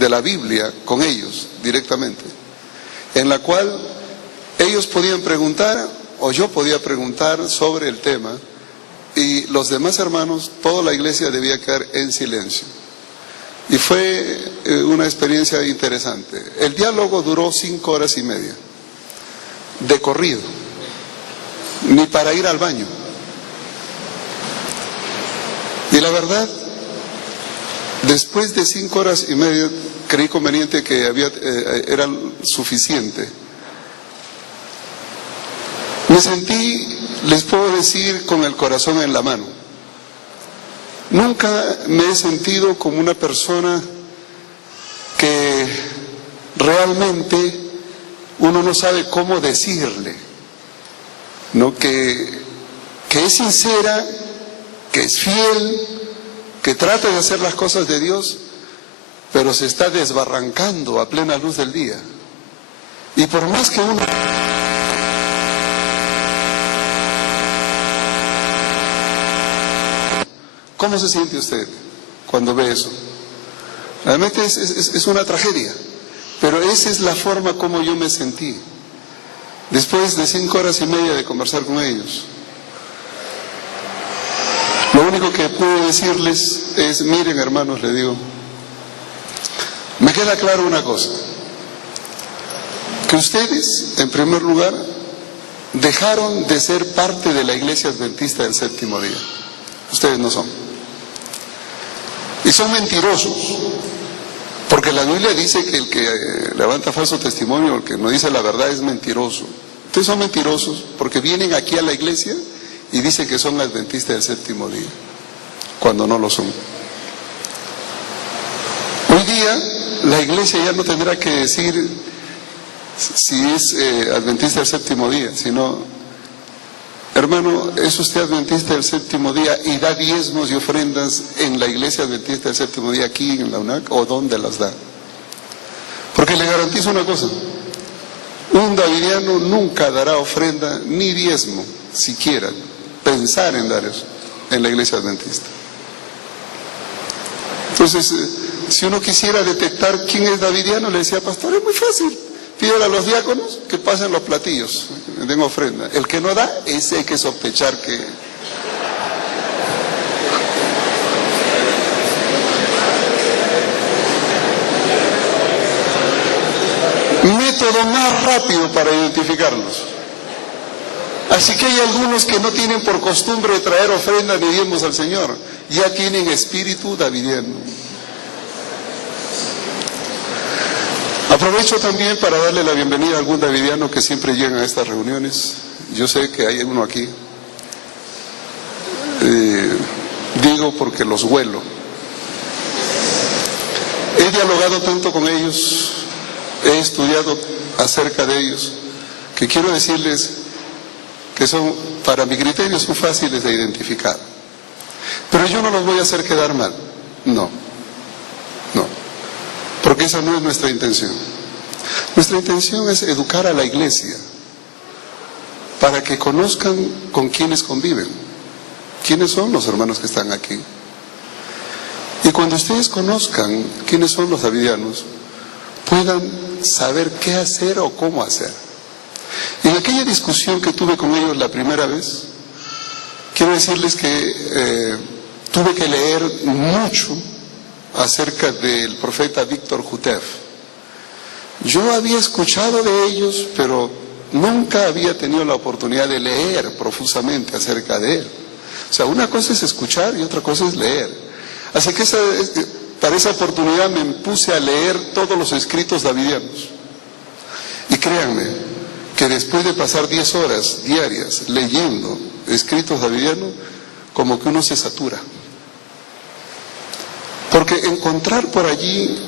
de la Biblia con ellos directamente, en la cual ellos podían preguntar o yo podía preguntar sobre el tema y los demás hermanos, toda la iglesia debía quedar en silencio. Y fue una experiencia interesante. El diálogo duró 5 horas y media, de corrido, ni para ir al baño. Y la verdad, después de 5 horas y media, creí conveniente que era suficiente. Me sentí, les puedo decir, con el corazón en la mano. Nunca me he sentido como una persona que realmente uno no sabe cómo decirle, ¿no? Que es sincera, que es fiel, que trata de hacer las cosas de Dios, pero se está desbarrancando a plena luz del día. Y por más que uno... ¿Cómo se siente usted cuando ve eso? Realmente es una tragedia, pero esa es la forma como yo me sentí después de 5 horas y media de conversar con ellos. Lo único que puedo decirles es, miren hermanos, les digo, me queda claro una cosa, que ustedes, en primer lugar, dejaron de ser parte de la Iglesia Adventista del Séptimo Día. Ustedes no son. Y son mentirosos, porque la Biblia dice que el que levanta falso testimonio, el que no dice la verdad, es mentiroso. Ustedes son mentirosos porque vienen aquí a la iglesia y dicen que son adventistas del Séptimo Día, cuando no lo son. Hoy día la iglesia ya no tendrá que decir si es adventista del Séptimo Día, sino... Hermano, ¿es usted adventista del Séptimo Día y da diezmos y ofrendas en la iglesia adventista del Séptimo Día aquí en la UNAC o dónde las da? Porque le garantizo una cosa, un davidiano nunca dará ofrenda ni diezmo, siquiera pensar en dar eso en la iglesia adventista. Entonces, si uno quisiera detectar quién es davidiano, le decía, pastor, es muy fácil. Pídele a los diáconos que pasen los platillos, den ofrenda. El que no da, ese hay que sospechar que... Método más rápido para identificarlos. Así que hay algunos que no tienen por costumbre traer ofrenda ni diezmos al Señor. Ya tienen espíritu davidiano. Aprovecho también para darle la bienvenida a algún davidiano que siempre llega a estas reuniones. Yo sé que hay uno aquí. Digo porque los huelo. He dialogado tanto con ellos, he estudiado acerca de ellos, que quiero decirles que son, para mi criterio, son fáciles de identificar. Pero yo no los voy a hacer quedar mal. No. Porque esa no es nuestra intención. Nuestra intención es educar a la iglesia para que conozcan con quiénes conviven, quiénes son los hermanos que están aquí. Y cuando ustedes conozcan quiénes son los davidianos, puedan saber qué hacer o cómo hacer. En aquella discusión que tuve con ellos la primera vez, quiero decirles que tuve que leer mucho acerca del profeta Víctor Jutef. Yo había escuchado de ellos, pero nunca había tenido la oportunidad de leer profusamente acerca de él. O sea, una cosa es escuchar y otra cosa es leer. Así que para esa oportunidad me puse a leer todos los escritos davidianos. Y créanme que después de pasar 10 horas diarias leyendo escritos davidianos, como que uno se satura. Porque encontrar por allí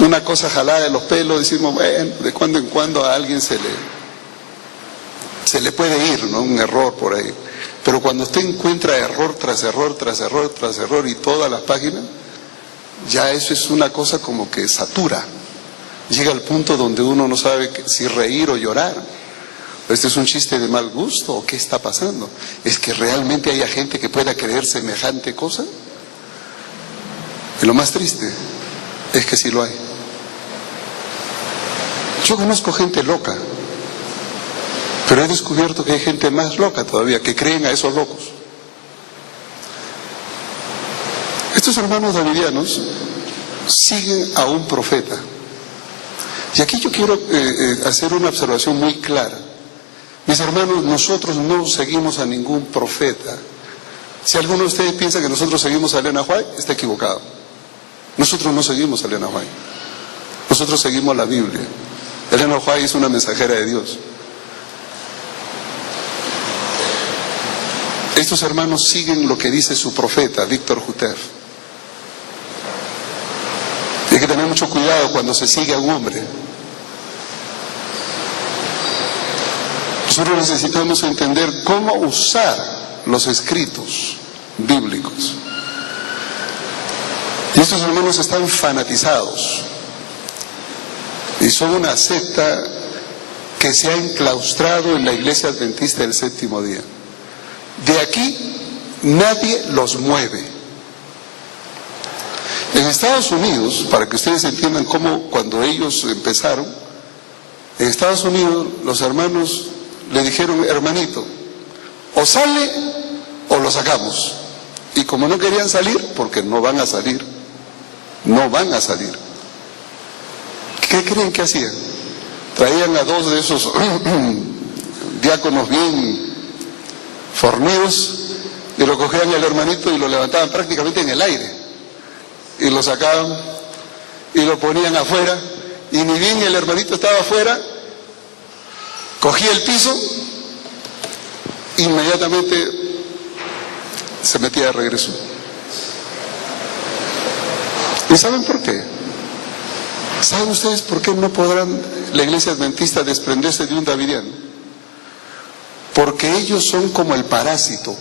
una cosa jalada de los pelos, decimos, bueno, de cuando en cuando a alguien se le puede ir, ¿no? Un error por ahí. Pero cuando usted encuentra error tras error, tras error, tras error y todas las páginas, ya eso es una cosa como que satura. Llega al punto donde uno no sabe si reír o llorar. ¿Este es un chiste de mal gusto o qué está pasando? ¿Es que realmente haya gente que pueda creer semejante cosa? Y lo más triste es que sí lo hay. Yo conozco gente loca, pero he descubierto que hay gente más loca todavía, que creen a esos locos. Estos hermanos davidianos siguen a un profeta. Y aquí yo quiero hacer una observación muy clara. Mis hermanos, nosotros no seguimos a ningún profeta. Si alguno de ustedes piensa que nosotros seguimos a Elena White, está equivocado. Nosotros no seguimos a Elena White. Nosotros seguimos la Biblia. Elena White es una mensajera de Dios. Estos hermanos siguen lo que dice su profeta, Víctor Jutef. Hay que tener mucho cuidado cuando se sigue a un hombre. Nosotros necesitamos entender cómo usar los escritos bíblicos. Y estos hermanos están fanatizados. Y son una secta que se ha enclaustrado en la Iglesia Adventista del Séptimo Día. De aquí nadie los mueve. En Estados Unidos, para que ustedes entiendan cómo cuando ellos empezaron, en Estados Unidos los hermanos le dijeron: hermanito, o sale o lo sacamos. Y como no querían salir, porque no van a salir, ¿qué creen que hacían? Traían a dos de esos diáconos bien fornidos y lo cogían el hermanito y lo levantaban prácticamente en el aire y lo sacaban y lo ponían afuera, y ni bien el hermanito estaba afuera, cogía el piso, inmediatamente se metía de regreso. ¿Y saben por qué? ¿Saben ustedes por qué no podrán la Iglesia Adventista desprenderse de un davidiano? Porque ellos son como el parásito.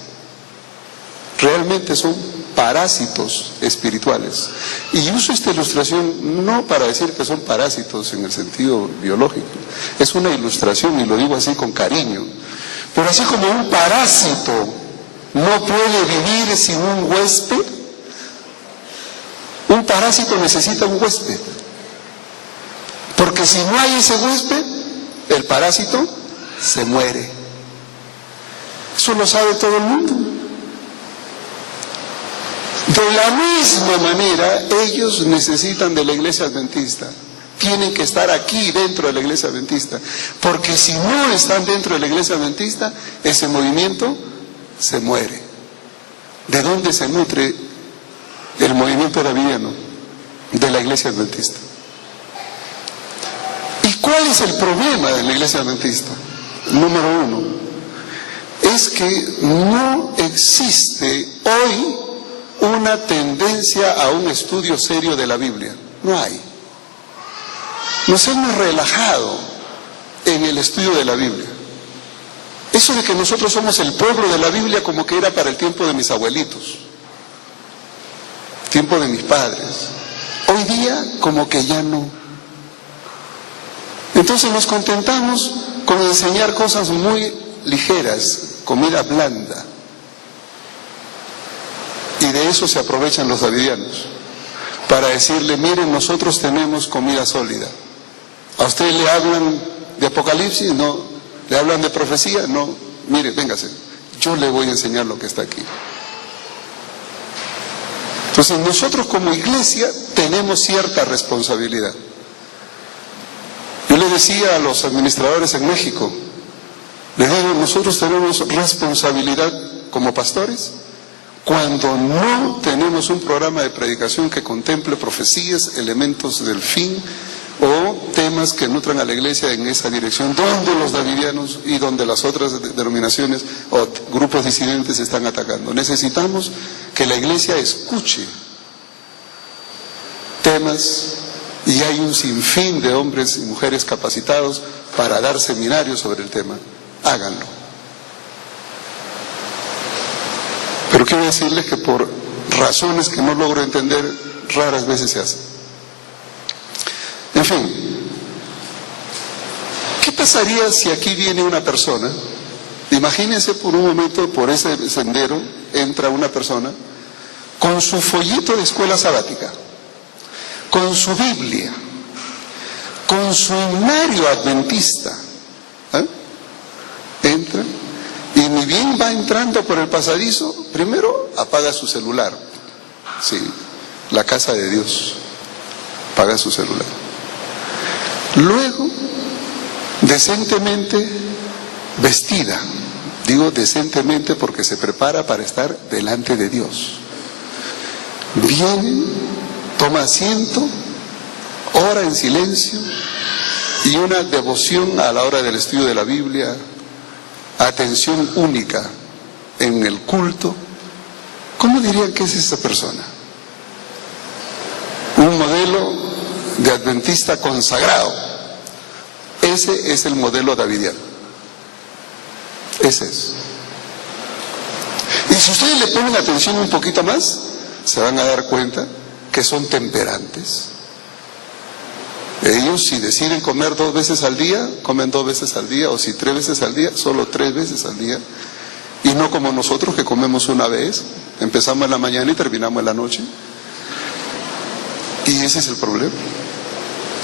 Realmente son parásitos espirituales. Y uso esta ilustración no para decir que son parásitos en el sentido biológico. Es una ilustración y lo digo así con cariño. Pero así como un parásito no puede vivir sin un huésped, un parásito necesita un huésped. Porque si no hay ese huésped, el parásito se muere. Eso lo sabe todo el mundo. De la misma manera, ellos necesitan de la Iglesia Adventista. Tienen que estar aquí dentro de la Iglesia Adventista. Porque si no están dentro de la Iglesia Adventista, ese movimiento se muere. ¿De dónde se nutre el movimiento davidiano? De la Iglesia Adventista. ¿Y cuál es el problema de la Iglesia Adventista? Número uno, es que no existe hoy una tendencia a un estudio serio de la Biblia. No hay. Nos hemos relajado en el estudio de la Biblia. Eso de que nosotros somos el pueblo de la Biblia como que era para el tiempo de mis abuelitos, tiempo de mis padres. Hoy día como que ya no. Entonces nos contentamos con enseñar cosas muy ligeras, comida blanda. Y de eso se aprovechan los davidianos, para decirle: miren, nosotros tenemos comida sólida. ¿A usted le hablan de Apocalipsis? No. ¿Le hablan de profecía? No. Mire, véngase, yo le voy a enseñar lo que está aquí. Entonces nosotros como iglesia tenemos cierta responsabilidad. Yo le decía a los administradores en México, les digo: nosotros tenemos responsabilidad como pastores cuando no tenemos un programa de predicación que contemple profecías, elementos del fin o temas que nutran a la iglesia en esa dirección, donde los davidianos y donde las otras denominaciones o grupos disidentes están atacando. Necesitamos que la iglesia escuche temas, y hay un sinfín de hombres y mujeres capacitados para dar seminarios sobre el tema. Háganlo. Pero quiero decirles que por razones que no logro entender, raras veces se hace. En fin, ¿qué pasaría si aquí viene una persona? Imagínense por un momento, por ese sendero entra una persona con su folleto de escuela sabática, con su Biblia, con su himnario adventista, entra y ni bien va entrando por el pasadizo, primero apaga su celular. Sí, la casa de Dios, apaga su celular. Luego, decentemente vestida, digo decentemente porque se prepara para estar delante de Dios. Viene, toma asiento, ora en silencio y una devoción a la hora del estudio de la Biblia, atención única en el culto. ¿Cómo dirían que es esta persona? Un modelo de adventista consagrado. Ese es el modelo davidiano. Ese es. Y si ustedes le ponen atención un poquito más, se van a dar cuenta que son temperantes. Ellos, si deciden comer 2 veces al día, comen 2 veces al día, o si 3 veces al día, solo 3 veces al día. Y no como nosotros que comemos una vez, empezamos en la mañana y terminamos en la noche. Y ese es el problema.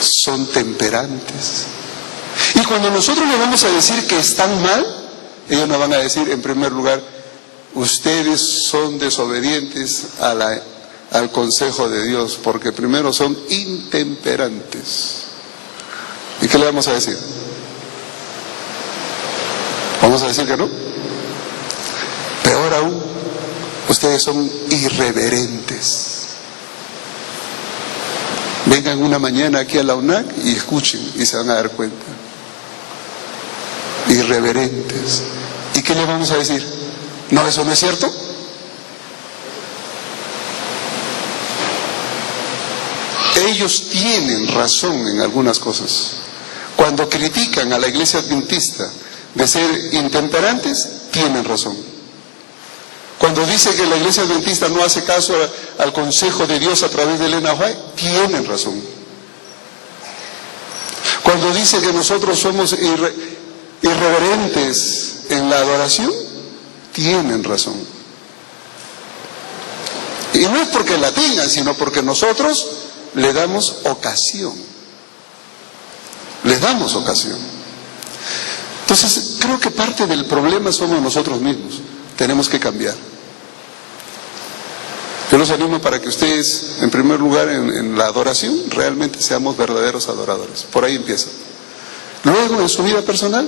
Son temperantes. Y cuando nosotros le vamos a decir que están mal, ellos nos van a decir, en primer lugar, ustedes son desobedientes al consejo de Dios, porque primero son intemperantes. ¿Y qué le vamos a decir? ¿Vamos a decir que no? Peor aún, ustedes son irreverentes. Vengan una mañana aquí a la UNAC y escuchen y se van a dar cuenta. Irreverentes. ¿Y qué le vamos a decir? ¿No, eso no es cierto? Ellos tienen razón en algunas cosas. Cuando critican a la iglesia adventista de ser intemperantes, tienen razón. Cuando dice que la iglesia adventista no hace caso al consejo de Dios a través de Elena White, tienen razón. Cuando dice que nosotros somos irreverentes en la adoración, tienen razón. Y no es porque la tengan, sino porque nosotros le damos ocasión. Les damos ocasión. Entonces, creo que parte del problema somos nosotros mismos. Tenemos que cambiar. Yo los animo para que ustedes, en primer lugar, en la adoración, realmente seamos verdaderos adoradores. Por ahí empieza. Luego, en su vida personal,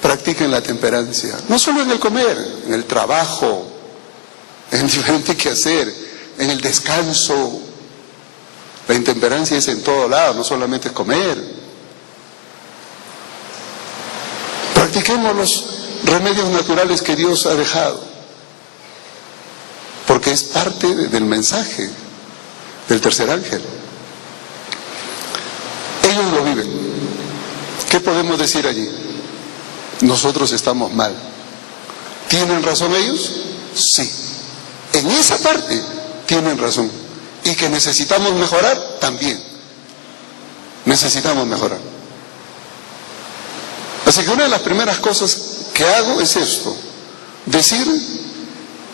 practiquen la temperancia. No solo en el comer, en el trabajo, en diferente quehacer, en el descanso. La intemperancia es en todo lado, no solamente comer. Practiquemos los remedios naturales que Dios ha dejado, porque es parte del mensaje del tercer ángel. Ellos lo viven. ¿Qué podemos decir allí? Nosotros estamos mal. ¿Tienen razón ellos? Sí. En esa parte tienen razón. Y que necesitamos mejorar, también. Necesitamos mejorar. Así que una de las primeras cosas que hago es esto: decir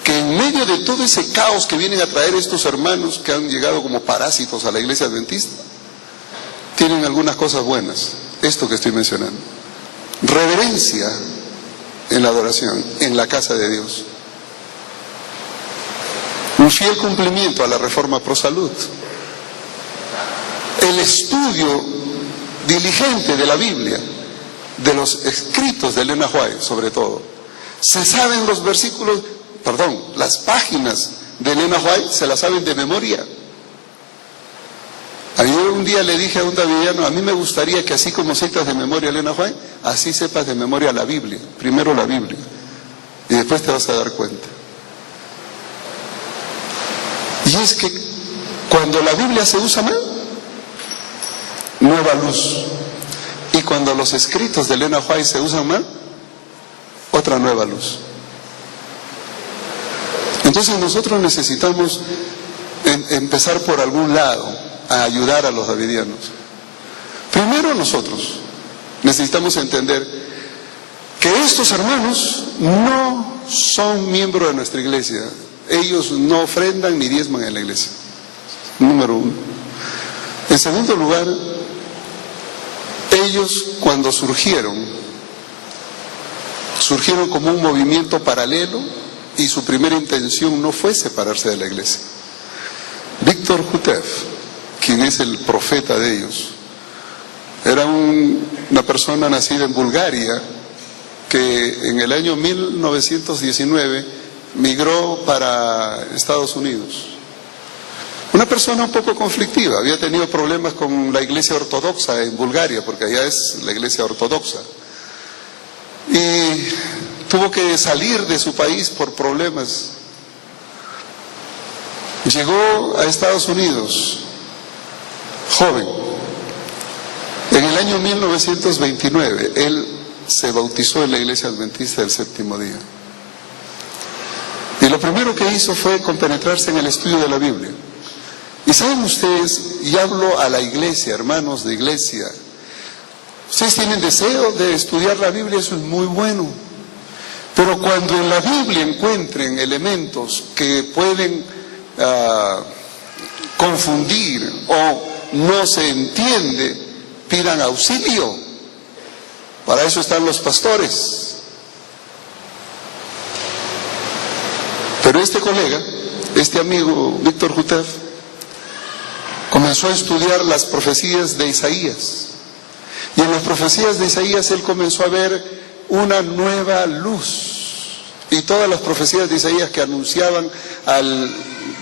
que en medio de todo ese caos que vienen a traer estos hermanos que han llegado como parásitos a la iglesia adventista, tienen algunas cosas buenas. Esto que estoy mencionando: reverencia en la adoración, en la casa de Dios, un fiel cumplimiento a la reforma pro salud, el estudio diligente de la Biblia, de los escritos de Elena White sobre todo. Se saben los versículos, las páginas de Elena White se las saben de memoria. Ayer un día le dije a un davidiano, a mí me gustaría que así como sepas de memoria Elena White, así sepas de memoria la Biblia. Primero la Biblia y después te vas a dar cuenta. Y es que cuando la Biblia se usa mal, nueva luz. Y cuando los escritos de Elena White se usan mal, otra nueva luz. Entonces nosotros necesitamos empezar por algún lado a ayudar a los davidianos. Primero nosotros necesitamos entender que estos hermanos no son miembros de nuestra iglesia. Ellos no ofrendan ni diezman en la iglesia. Número uno. En segundo lugar, ellos cuando surgieron como un movimiento paralelo y su primera intención no fue separarse de la iglesia. Víctor Hutev, quien es el profeta de ellos, era una persona nacida en Bulgaria que en el año 1919 migró para Estados Unidos. Una persona un poco conflictiva, había tenido problemas con la iglesia ortodoxa en Bulgaria, porque allá es la iglesia ortodoxa. Y tuvo que salir de su país por problemas. Llegó a Estados Unidos, joven. En el año 1929, él se bautizó en la iglesia adventista del séptimo día. Y lo primero que hizo fue compenetrarse en el estudio de la Biblia. Y saben ustedes, y hablo a la iglesia, hermanos de iglesia, ustedes tienen deseo de estudiar la Biblia, eso es muy bueno. Pero cuando en la Biblia encuentren elementos que pueden confundir o no se entiende, pidan auxilio. Para eso están los pastores. Pero este colega, este amigo, Víctor Hutev, comenzó a estudiar las profecías de Isaías. Y en las profecías de Isaías él comenzó a ver una nueva luz. Y todas las profecías de Isaías que anunciaban al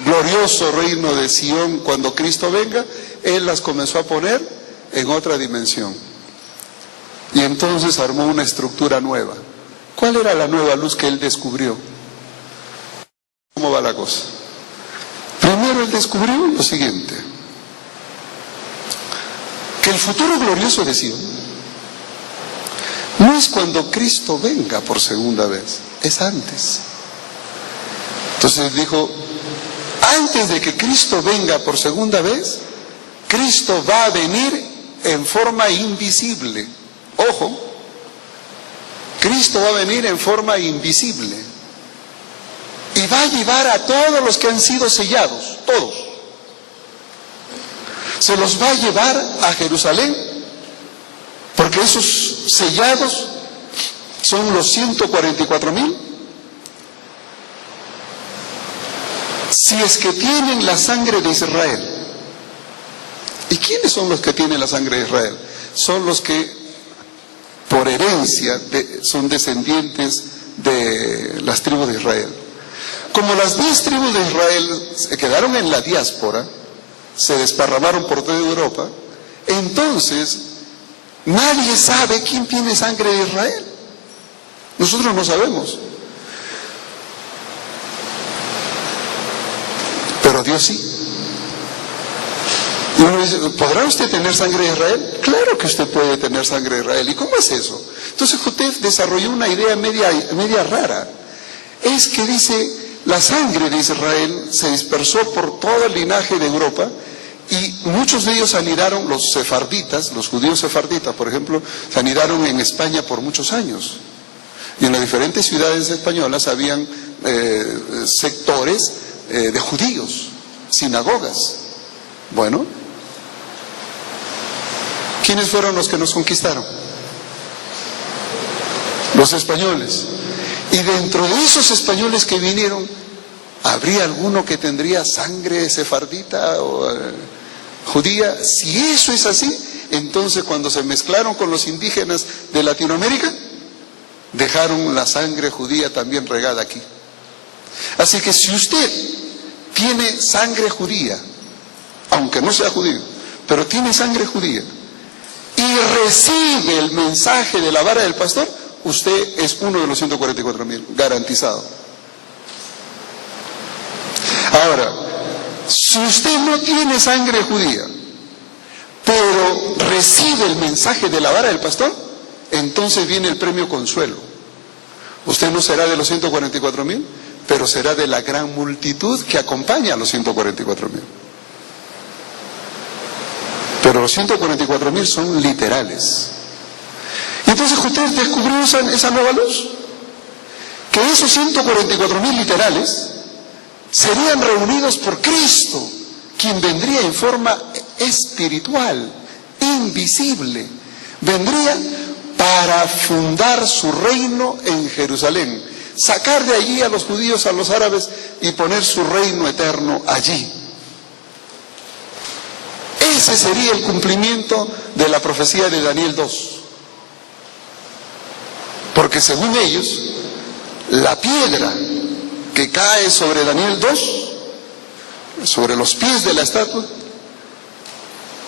glorioso reino de Sión cuando Cristo venga, él las comenzó a poner en otra dimensión. Y entonces armó una estructura nueva. ¿Cuál era la nueva luz que él descubrió? ¿Cómo va la cosa? Primero él descubrió lo siguiente: que el futuro glorioso de Sion no es cuando Cristo venga por segunda vez, es antes. Entonces dijo, antes de que Cristo venga por segunda vez, Cristo va a venir en forma invisible. Ojo, Cristo va a venir en forma invisible y va a llevar a todos los que han sido sellados, todos. Se los va a llevar a Jerusalén, porque esos sellados son los 144,000. Si es que tienen la sangre de Israel. ¿Y quiénes son los que tienen la sangre de Israel? Son los que por herencia son descendientes de las tribus de Israel. Como las 10 tribus de Israel se quedaron en la diáspora, se desparramaron por toda Europa, entonces nadie sabe quién tiene sangre de Israel. Nosotros no sabemos. Pero Dios sí. Y uno dice, ¿podrá usted tener sangre de Israel? Claro que usted puede tener sangre de Israel. ¿Y cómo es eso? Entonces Hutev desarrolló una idea media rara. Es que dice, la sangre de Israel se dispersó por todo el linaje de Europa y muchos de ellos anidaron, los sefarditas, los judíos sefarditas, por ejemplo, se anidaron en España por muchos años. Y en las diferentes ciudades españolas habían sectores de judíos, sinagogas. Bueno, ¿quiénes fueron los que nos conquistaron? Los españoles. Y dentro de esos españoles que vinieron, ¿habría alguno que tendría sangre sefardita o judía? Si eso es así, entonces cuando se mezclaron con los indígenas de Latinoamérica, dejaron la sangre judía también regada aquí. Así que si usted tiene sangre judía, aunque no sea judío, pero tiene sangre judía, y recibe el mensaje de la vara del pastor, usted es uno de los 144,000, garantizado. Ahora, si usted no tiene sangre judía, pero recibe el mensaje de la vara del pastor, entonces viene el premio consuelo. Usted no será de los 144,000, pero será de la gran multitud que acompaña a los 144,000. Pero los 144,000 son literales. Y entonces usted descubrió esa nueva luz, que esos 144,000 literales serían reunidos por Cristo, quien vendría en forma espiritual, invisible. Vendría para fundar su reino en Jerusalén, sacar de allí a los judíos, a los árabes y poner su reino eterno allí. Ese sería el cumplimiento de la profecía de Daniel 2. Porque según ellos, la piedra que cae sobre Daniel 2, sobre los pies de la estatua,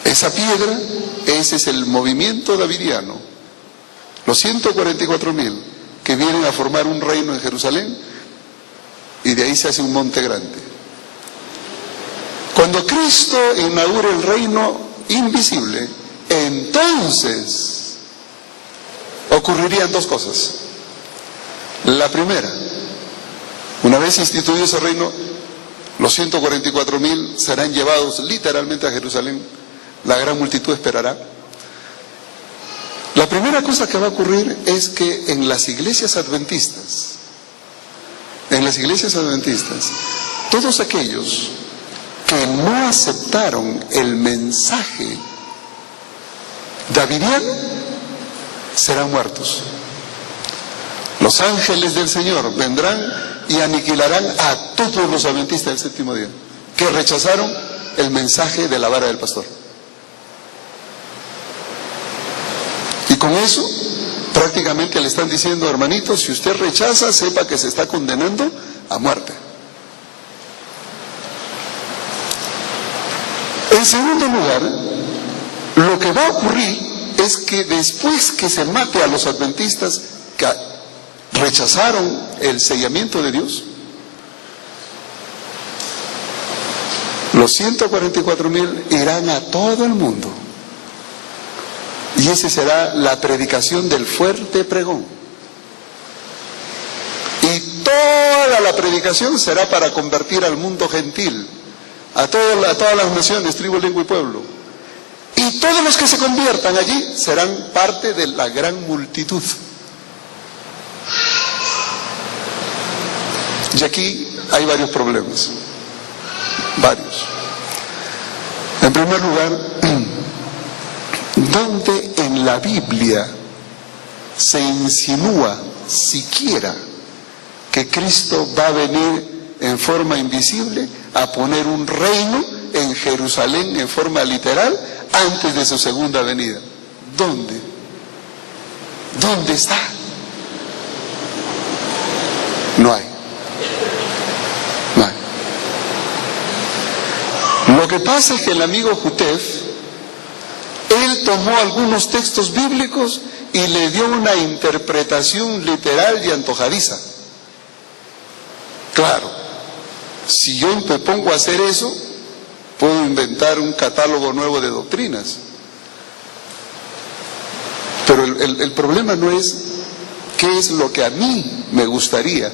esa piedra, ese es el movimiento davidiano. Los 144,000 que vienen a formar un reino en Jerusalén, y de ahí se hace un monte grande. Cuando Cristo inaugure el reino invisible, entonces ocurrirían dos cosas. La primera, una vez instituido ese reino, los 144,000 serán llevados literalmente a Jerusalén. La gran multitud esperará. La primera cosa que va a ocurrir es que en las iglesias adventistas, todos aquellos que no aceptaron el mensaje davidiano serán muertos. Los ángeles del Señor vendrán y aniquilarán a todos los adventistas del séptimo día que rechazaron el mensaje de la vara del pastor. Y con eso prácticamente le están diciendo: hermanito, si usted rechaza, sepa que se está condenando a muerte. En segundo lugar, lo que va a ocurrir es que después que se mate a los adventistas que rechazaron el sellamiento de Dios, los 144,000 irán a todo el mundo. Y esa será la predicación del fuerte pregón. Y toda la predicación será para convertir al mundo gentil, a todas las naciones, tribu, lengua y pueblo. Y todos los que se conviertan allí serán parte de la gran multitud. Y aquí hay varios problemas. Varios. En primer lugar, ¿dónde en la Biblia se insinúa siquiera que Cristo va a venir en forma invisible a poner un reino en Jerusalén en forma literal antes de su segunda venida? ¿Dónde? ¿Dónde está? No hay. No hay. Lo que pasa es que el amigo Jutef, él tomó algunos textos bíblicos y le dio una interpretación literal y antojadiza. Claro, si yo me pongo a hacer eso, puedo inventar un catálogo nuevo de doctrinas. Pero el problema no es qué es lo que a mí me gustaría,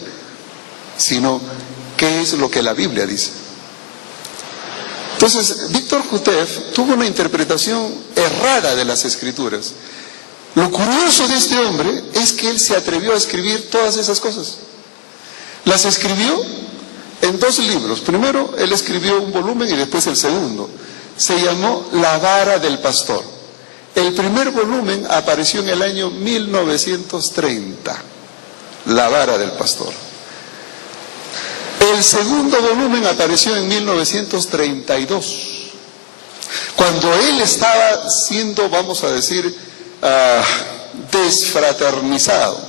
sino qué es lo que la Biblia dice. Entonces, Víctor Jutef tuvo una interpretación errada de las Escrituras. Lo curioso de este hombre es que él se atrevió a escribir todas esas cosas. Las escribió en dos libros. Primero, él escribió un volumen y después el segundo. Se llamó La vara del pastor. El primer volumen apareció en el año 1930. La vara del pastor. El segundo volumen apareció en 1932, cuando él estaba siendo, vamos a decir, desfraternizado.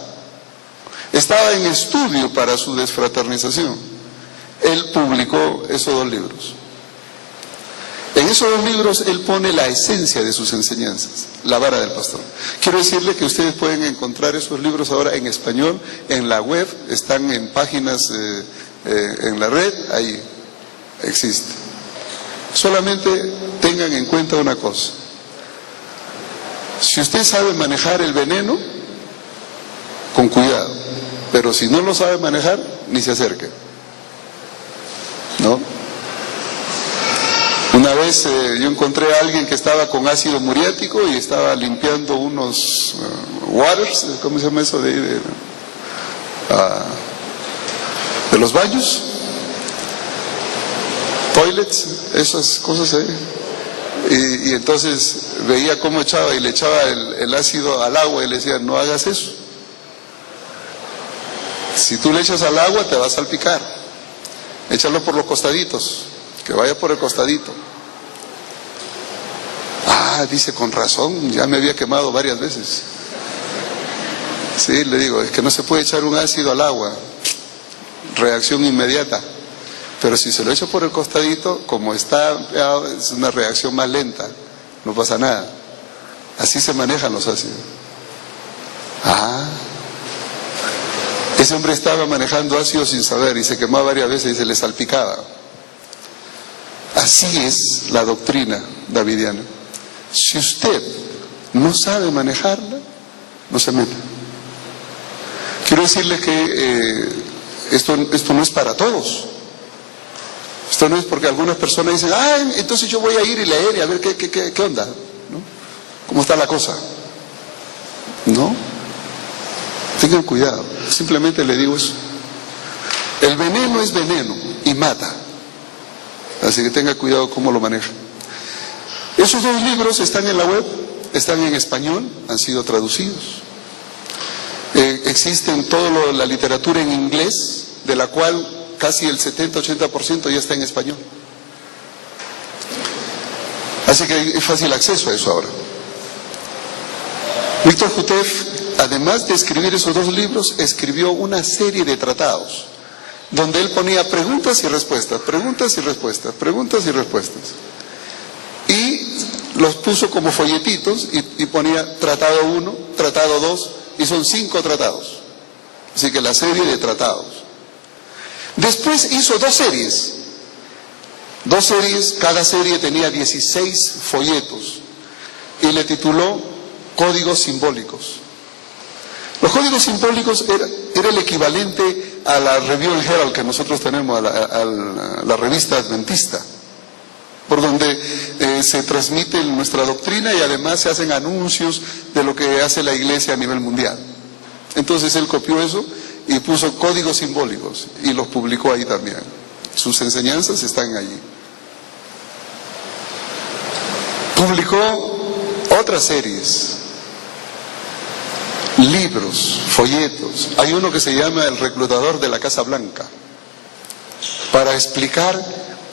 Estaba en estudio para su desfraternización. Él publicó esos dos libros. En esos dos libros él pone la esencia de sus enseñanzas, la vara del pastor. Quiero decirle que ustedes pueden encontrar esos libros ahora en español, en la web, están en páginas en la red, ahí existe. Solamente tengan en cuenta una cosa: si usted sabe manejar el veneno, con cuidado, pero si no lo sabe manejar, ni se acerque, ¿no? Una vez yo encontré a alguien que estaba con ácido muriático y estaba limpiando unos waters, ¿cómo se llama eso? De los baños, toilets, esas cosas ahí. Y entonces veía cómo echaba y le echaba el ácido al agua y le decía, no hagas eso. Si tú le echas al agua te va a salpicar. Échalo por los costaditos, que vaya por el costadito. Ah, dice, con razón, ya me había quemado varias veces. Sí, le digo, es que no se puede echar un ácido al agua, reacción inmediata. Pero si se lo echa por el costadito, como está, es una reacción más lenta, no pasa nada. Así se manejan los ácidos. Ah, ese hombre estaba manejando ácido sin saber y se quemaba varias veces y se le salpicaba. Así es la doctrina davidiana. Si usted no sabe manejarla, no se meta. Quiero decirle que esto no es para todos. Esto no es porque algunas personas dicen, entonces yo voy a ir y leer y a ver qué onda, ¿no? ¿Cómo está la cosa? No. Tengan cuidado. Simplemente le digo eso. El veneno es veneno y mata. Así que tenga cuidado cómo lo maneja. Esos dos libros están en la web, están en español, han sido traducidos. Existen toda la literatura en inglés, de la cual casi el 70-80% ya está en español. Así que hay fácil acceso a eso ahora. Víctor Jutef, además de escribir esos dos libros, escribió una serie de tratados, donde él ponía preguntas y respuestas, preguntas y respuestas, preguntas y respuestas. Y los puso como folletitos y ponía tratado 1, tratado 2, y son 5 tratados. Así que la serie de tratados. Después hizo dos series, cada serie tenía 16 folletos, y le tituló Códigos Simbólicos. Los códigos simbólicos era el equivalente a la Review and Herald que nosotros tenemos, a la revista adventista, por donde se transmite nuestra doctrina y además se hacen anuncios de lo que hace la iglesia a nivel mundial. Entonces él copió eso y puso códigos simbólicos y los publicó ahí también. Sus enseñanzas están allí. Publicó otras series, libros, folletos. Hay uno que se llama El reclutador de la Casa Blanca, para explicar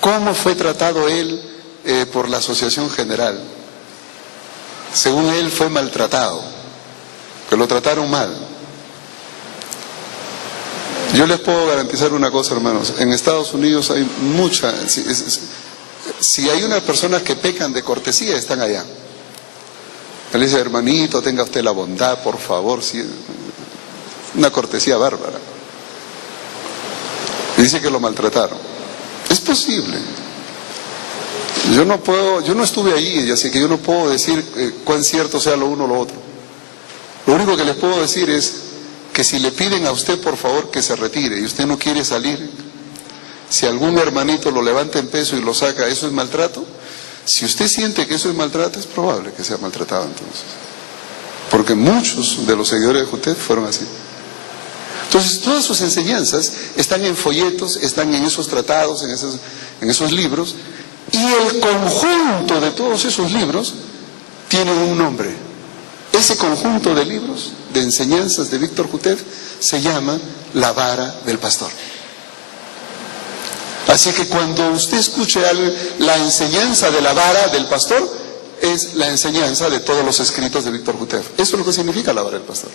cómo fue tratado él por la Asociación General. Según él fue maltratado, que lo trataron mal. Yo les puedo garantizar una cosa, hermanos, en Estados Unidos hay mucha, si hay unas personas que pecan de cortesía, están allá. Él dice, hermanito, tenga usted la bondad, por favor, una cortesía bárbara. Y dice que lo maltrataron. Es posible. Yo no estuve allí, así que yo no puedo decir cuán cierto sea lo uno o lo otro. Lo único que les puedo decir es que si le piden a usted por favor que se retire y usted no quiere salir, si algún hermanito lo levanta en peso y lo saca, ¿eso es maltrato? Si usted siente que eso es maltrato, es probable que sea maltratado entonces, porque muchos de los seguidores de Jutef fueron así. Entonces todas sus enseñanzas están en folletos, están en esos tratados, en esos libros, y el conjunto de todos esos libros tienen un nombre. Ese conjunto de libros, de enseñanzas de Víctor Jutef, se llama La Vara del Pastor. Así que cuando usted escuche la enseñanza de la vara del pastor, es la enseñanza de todos los escritos de Víctor Jutef. Eso es lo que significa la vara del pastor.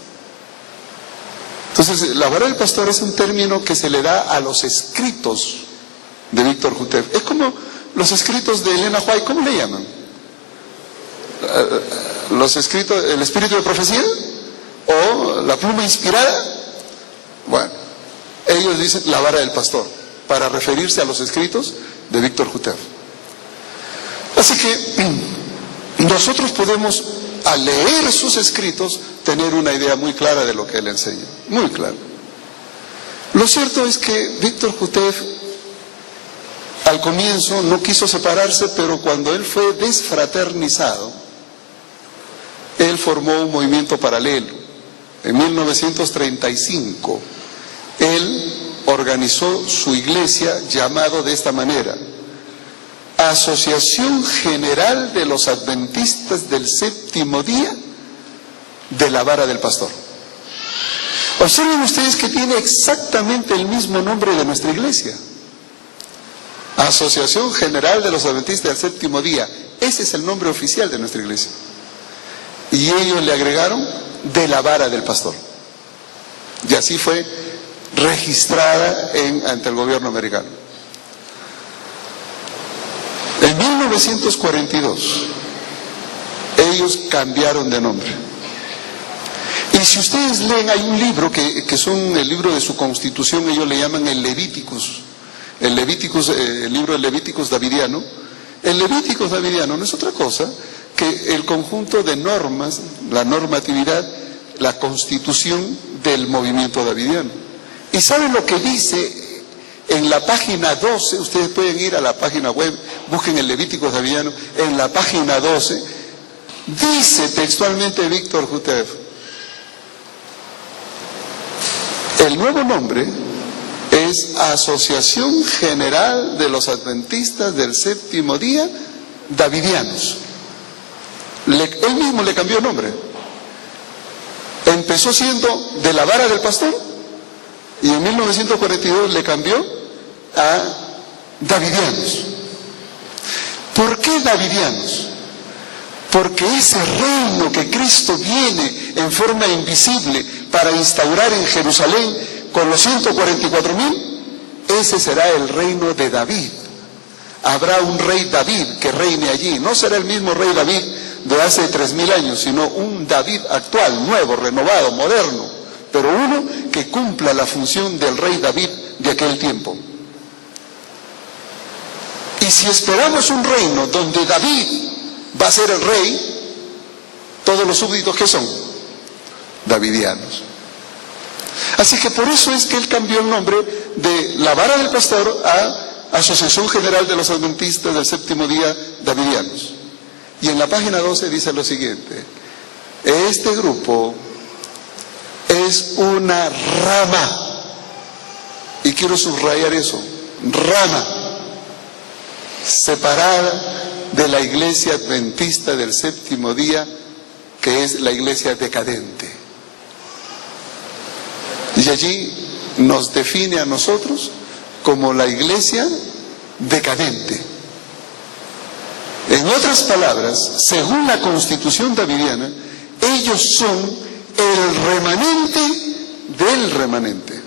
Entonces, la vara del pastor es un término que se le da a los escritos de Víctor Jutef. Es como los escritos de Elena White, ¿cómo le llaman? Los escritos, el espíritu de profecía o la pluma inspirada. Bueno, ellos dicen la vara del pastor, para referirse a los escritos de Víctor Jutef. Así que nosotros podemos, al leer sus escritos, tener una idea muy clara de lo que él enseña, muy clara. Lo cierto es que Víctor Jutef al comienzo no quiso separarse, pero cuando él fue desfraternizado, él formó un movimiento paralelo. En 1935, él organizó su iglesia llamado de esta manera: Asociación General de los Adventistas del Séptimo Día de la Vara del Pastor. Observen ustedes que tiene exactamente el mismo nombre de nuestra iglesia. Asociación General de los Adventistas del Séptimo Día. Ese es el nombre oficial de nuestra iglesia. Y ellos le agregaron de la Vara del Pastor. Y así fue registrada ante el gobierno americano. En 1942, ellos cambiaron de nombre. Y si ustedes leen, hay un libro que son el libro de su constitución, ellos le llaman el Levíticus. El libro del Levíticus davidiano. El Levíticus davidiano no es otra cosa que el conjunto de normas, la normatividad, la constitución del movimiento davidiano. ¿Y saben lo que dice en la página 12? Ustedes pueden ir a la página web, busquen el Levíticus davidiano, en la página 12, dice textualmente Víctor Jutev, el nuevo nombre es Asociación General de los Adventistas del Séptimo Día Davidianos. Él mismo le cambió el nombre. Empezó siendo de la Vara del Pastor y en 1942 le cambió a Davidianos. ¿Por qué Davidianos? Porque ese reino que Cristo viene en forma invisible para instaurar en Jerusalén con los 144,000, ese será el reino de David. Habrá un rey David que reine allí. No será el mismo rey David de hace 3,000 años, sino un David actual, nuevo, renovado, moderno, pero uno que cumpla la función del rey David de aquel tiempo. Y si esperamos un reino donde David va a ser el rey, todos los súbditos, ¿qué son? Davidianos. Así que por eso es que él cambió el nombre de la Vara del Pastor a Asociación General de los Adventistas del Séptimo Día Davidianos. Y en la página 12 dice lo siguiente: este grupo es una rama, y quiero subrayar eso, rama, separada de la iglesia adventista del Séptimo Día, que es la iglesia decadente. Y allí nos define a nosotros como la iglesia decadente. En otras palabras, según la constitución davidiana, ellos son el remanente del remanente.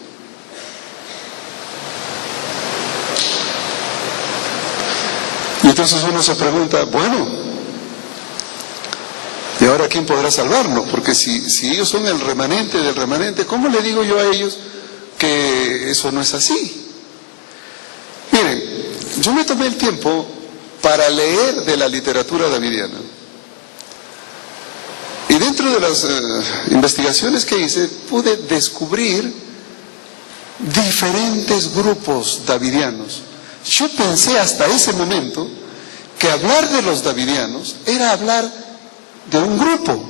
Y entonces uno se pregunta, bueno, ¿y ahora quién podrá salvarnos? Porque si ellos son el remanente del remanente, ¿cómo le digo yo a ellos que eso no es así? Miren, yo me tomé el tiempo para leer de la literatura davidiana. Y dentro de las investigaciones que hice, pude descubrir diferentes grupos davidianos. Yo pensé hasta ese momento que hablar de los davidianos era hablar de un grupo.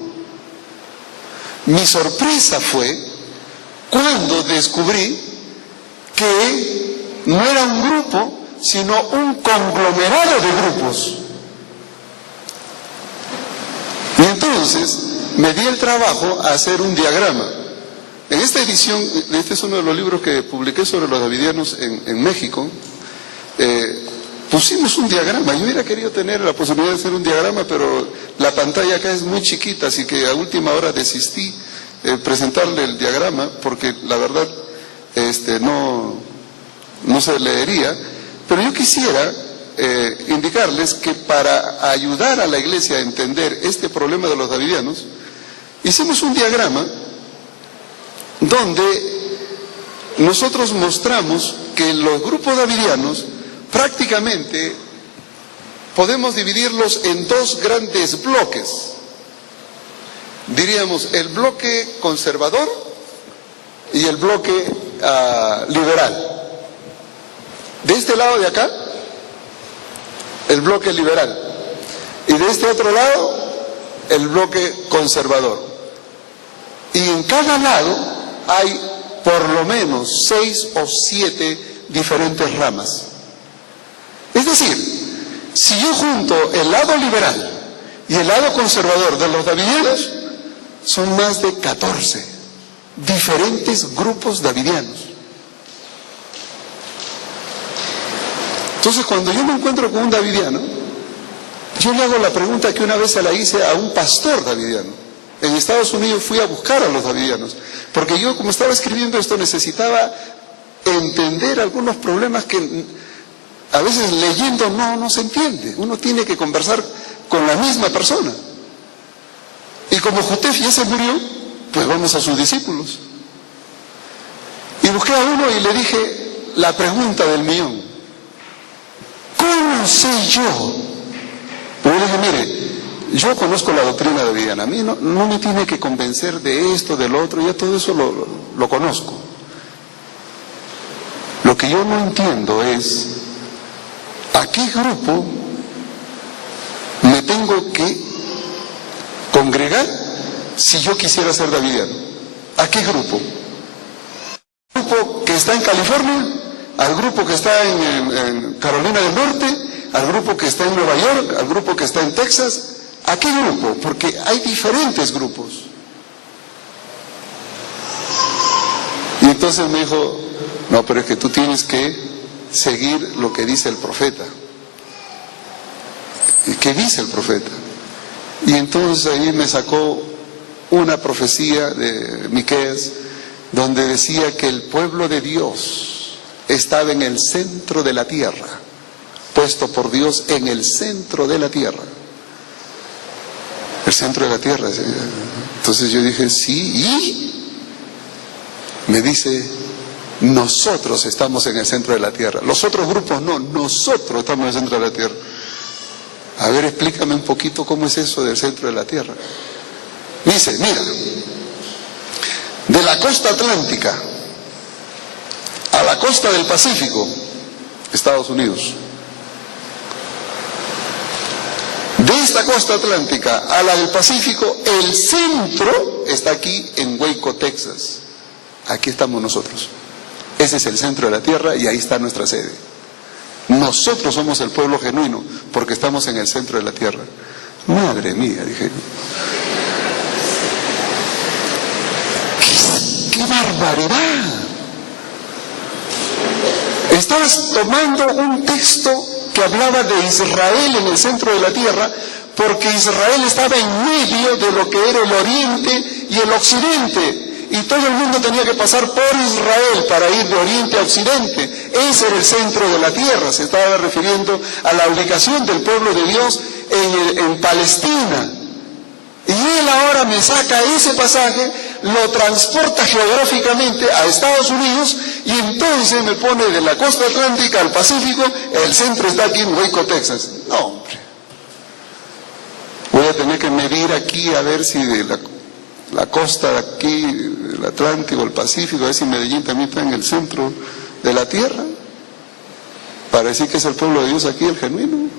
Mi sorpresa fue cuando descubrí que no era un grupo, sino un conglomerado de grupos. Y entonces me di el trabajo a hacer un diagrama. En esta edición, este es uno de los libros que publiqué sobre los davidianos en México, pusimos un diagrama. Yo hubiera querido tener la posibilidad de hacer un diagrama, pero la pantalla acá es muy chiquita, así que a última hora desistí presentarle el diagrama, porque la verdad no se leería. Pero yo quisiera indicarles que para ayudar a la iglesia a entender este problema de los davidianos, hicimos un diagrama donde nosotros mostramos que los grupos davidianos prácticamente podemos dividirlos en dos grandes bloques. Diríamos el bloque conservador y el bloque liberal. De este lado de acá, el bloque liberal. Y de este otro lado, el bloque conservador. Y en cada lado hay por lo menos 6 o 7 diferentes ramas. Es decir, si yo junto el lado liberal y el lado conservador de los davidianos, son más de 14 diferentes grupos davidianos. Entonces, cuando yo me encuentro con un davidiano, yo le hago la pregunta que una vez se la hice a un pastor davidiano. En Estados Unidos fui a buscar a los davidianos, porque yo, como estaba escribiendo esto, necesitaba entender algunos problemas que a veces leyendo no se entiende. Uno tiene que conversar con la misma persona. Y como Jotef ya se murió, pues vamos a sus discípulos. Y busqué a uno y le dije la pregunta del millón: ¿cómo sé yo? Pero yo le dije, mire, yo conozco la doctrina davidiana, a mí no me tiene que convencer de esto, del otro, ya todo eso lo conozco. Lo que yo no entiendo es a qué grupo me tengo que congregar si yo quisiera ser davidiano. ¿A qué grupo? ¿Al grupo que está en California? ¿Al grupo que está en Carolina del Norte? ¿Al grupo que está en Nueva York? ¿Al grupo que está en Texas? ¿A qué grupo? Porque hay diferentes grupos. Y entonces me dijo, no, pero es que tú tienes que seguir lo que dice el profeta. ¿Y qué dice el profeta? Y entonces ahí me sacó una profecía de Miqueas, donde decía que el pueblo de Dios estaba en el centro de la tierra, puesto por Dios en el centro de la tierra. El centro de la tierra. Entonces yo dije, sí, y me dice, nosotros estamos en el centro de la tierra. Los otros grupos no, nosotros estamos en el centro de la tierra. A ver, explícame un poquito cómo es eso del centro de la tierra. Dice, mira, de la costa atlántica a la costa del Pacífico, Estados Unidos. De esta costa atlántica a la del Pacífico, el centro está aquí en Waco, Texas. Aquí estamos nosotros. Ese es el centro de la tierra y ahí está nuestra sede. Nosotros somos el pueblo genuino porque estamos en el centro de la tierra. Madre mía, dije. ¡Qué barbaridad! Estabas tomando un texto que hablaba de Israel en el centro de la tierra, porque Israel estaba en medio de lo que era el oriente y el occidente. Y todo el mundo tenía que pasar por Israel para ir de oriente a occidente. Ese era el centro de la tierra. Se estaba refiriendo a la ubicación del pueblo de Dios en Palestina. Y él ahora me saca ese pasaje, lo transporta geográficamente a Estados Unidos y entonces me pone de la costa atlántica al Pacífico, el centro está aquí en Waco, Texas. No, hombre. Voy a tener que medir aquí a ver si de la costa de aquí, el Atlántico, el Pacífico, a ver si Medellín también está en el centro de la tierra, para decir que es el pueblo de Dios aquí, el genuino.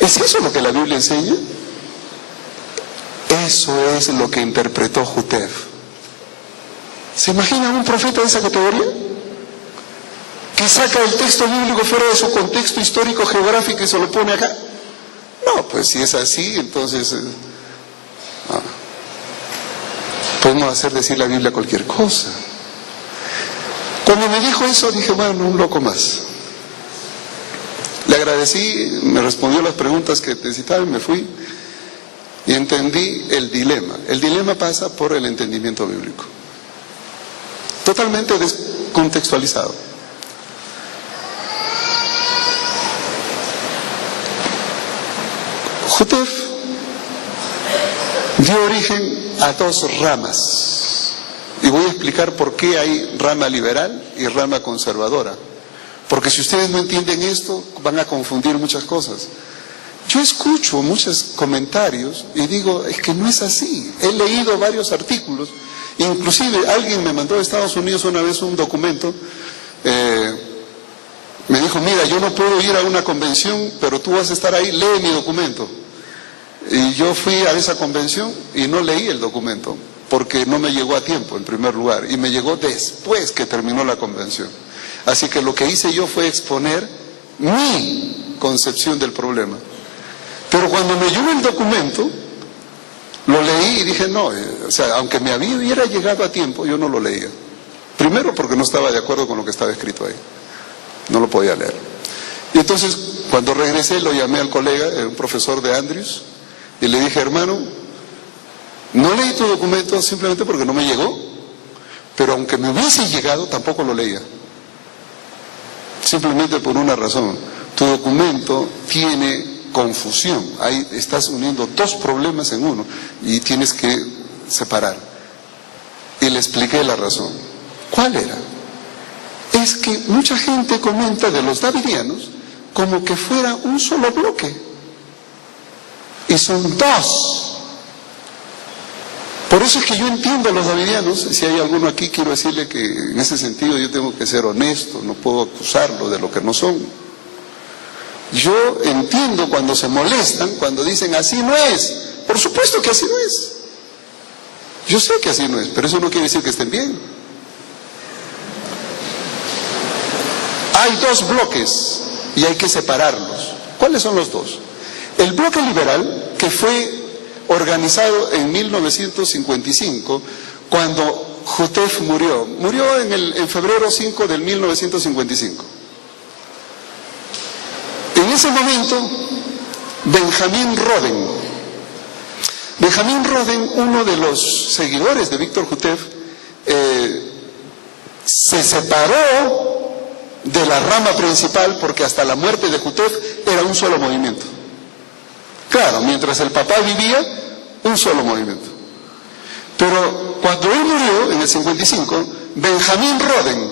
¿Es eso lo que la Biblia enseña? Eso es lo que interpretó Jotef. ¿Se imagina un profeta de esa categoría? Que saca el texto bíblico fuera de su contexto histórico, geográfico y se lo pone acá. No, pues si es así, entonces podemos hacer decir la Biblia cualquier cosa. Cuando me dijo eso dije, bueno, un loco más. Le agradecí, me respondió las preguntas que necesitaba y me fui. Y entendí el dilema. El dilema pasa por el entendimiento bíblico. Totalmente descontextualizado. Jotef dio origen a dos ramas. Y voy a explicar por qué hay rama liberal y rama conservadora. Porque si ustedes no entienden esto, van a confundir muchas cosas. Yo escucho muchos comentarios y digo, es que no es así. He leído varios artículos, inclusive alguien me mandó de Estados Unidos una vez un documento, me dijo, mira, yo no puedo ir a una convención, pero tú vas a estar ahí, lee mi documento. Y yo fui a esa convención y no leí el documento, porque no me llegó a tiempo en primer lugar, y me llegó después que terminó la convención. Así que lo que hice yo fue exponer mi concepción del problema. Pero cuando me llegó el documento, lo leí y dije, no, o sea, aunque me hubiera llegado a tiempo, yo no lo leía. Primero porque no estaba de acuerdo con lo que estaba escrito ahí. No lo podía leer. Y entonces, cuando regresé, lo llamé al colega, un profesor de Andrews, y le dije, hermano, no leí tu documento simplemente porque no me llegó, pero aunque me hubiese llegado, tampoco lo leía. Simplemente por una razón. Tu documento tiene confusión. Ahí estás uniendo dos problemas en uno y tienes que separar. Y le expliqué la razón. ¿Cuál era? Es que mucha gente comenta de los davidianos como que fuera un solo bloque. Y son dos. Por eso es que yo entiendo a los davidianos. Si hay alguno aquí, quiero decirle que en ese sentido yo tengo que ser honesto, no puedo acusarlo de lo que no son. Yo entiendo cuando se molestan, cuando dicen así no es. Por supuesto que así no es. Yo sé que así no es, pero eso no quiere decir que estén bien. Hay dos bloques y hay que separarlos. ¿Cuáles son los dos? El bloque liberal, que fue organizado en 1955, cuando Jutef murió en febrero 5 del 1955. En ese momento, Benjamín Roden, uno de los seguidores de Víctor Jutef, se separó de la rama principal porque hasta la muerte de Jutef era un solo movimiento. Claro, mientras el papá vivía, un solo movimiento. Pero cuando él murió, en el 55, Benjamín Roden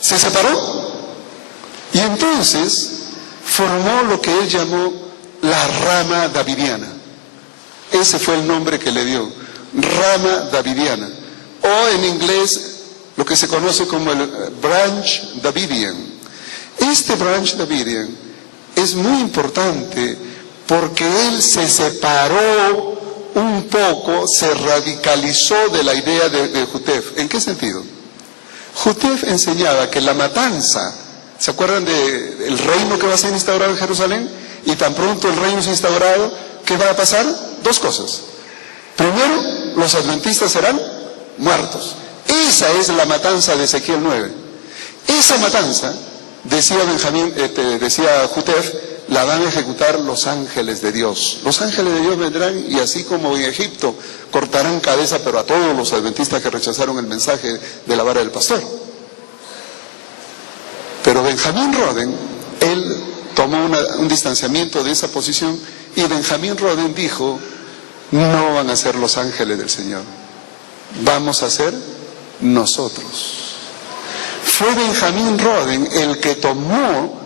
se separó y entonces formó lo que él llamó la rama davidiana. Ese fue el nombre que le dio, rama davidiana, o en inglés lo que se conoce como el branch Davidian. Este branch Davidian es muy importante porque él se separó un poco, se radicalizó de la idea de Jutef. ¿En qué sentido? Jutef enseñaba que la matanza, ¿se acuerdan del reino que va a ser instaurado en Jerusalén? Y tan pronto el reino es instaurado, ¿qué va a pasar? Dos cosas. Primero, los adventistas serán muertos. Esa es la matanza de Ezequiel 9. Esa matanza, decía Jutef, la van a ejecutar los ángeles de Dios. Los ángeles de Dios vendrán y así como en Egipto cortarán cabeza, pero a todos los adventistas que rechazaron el mensaje de la vara del pastor. Pero Benjamín Roden, él tomó un distanciamiento de esa posición y Benjamín Roden dijo, no van a ser los ángeles del Señor, vamos a ser nosotros. Fue Benjamín Roden el que tomó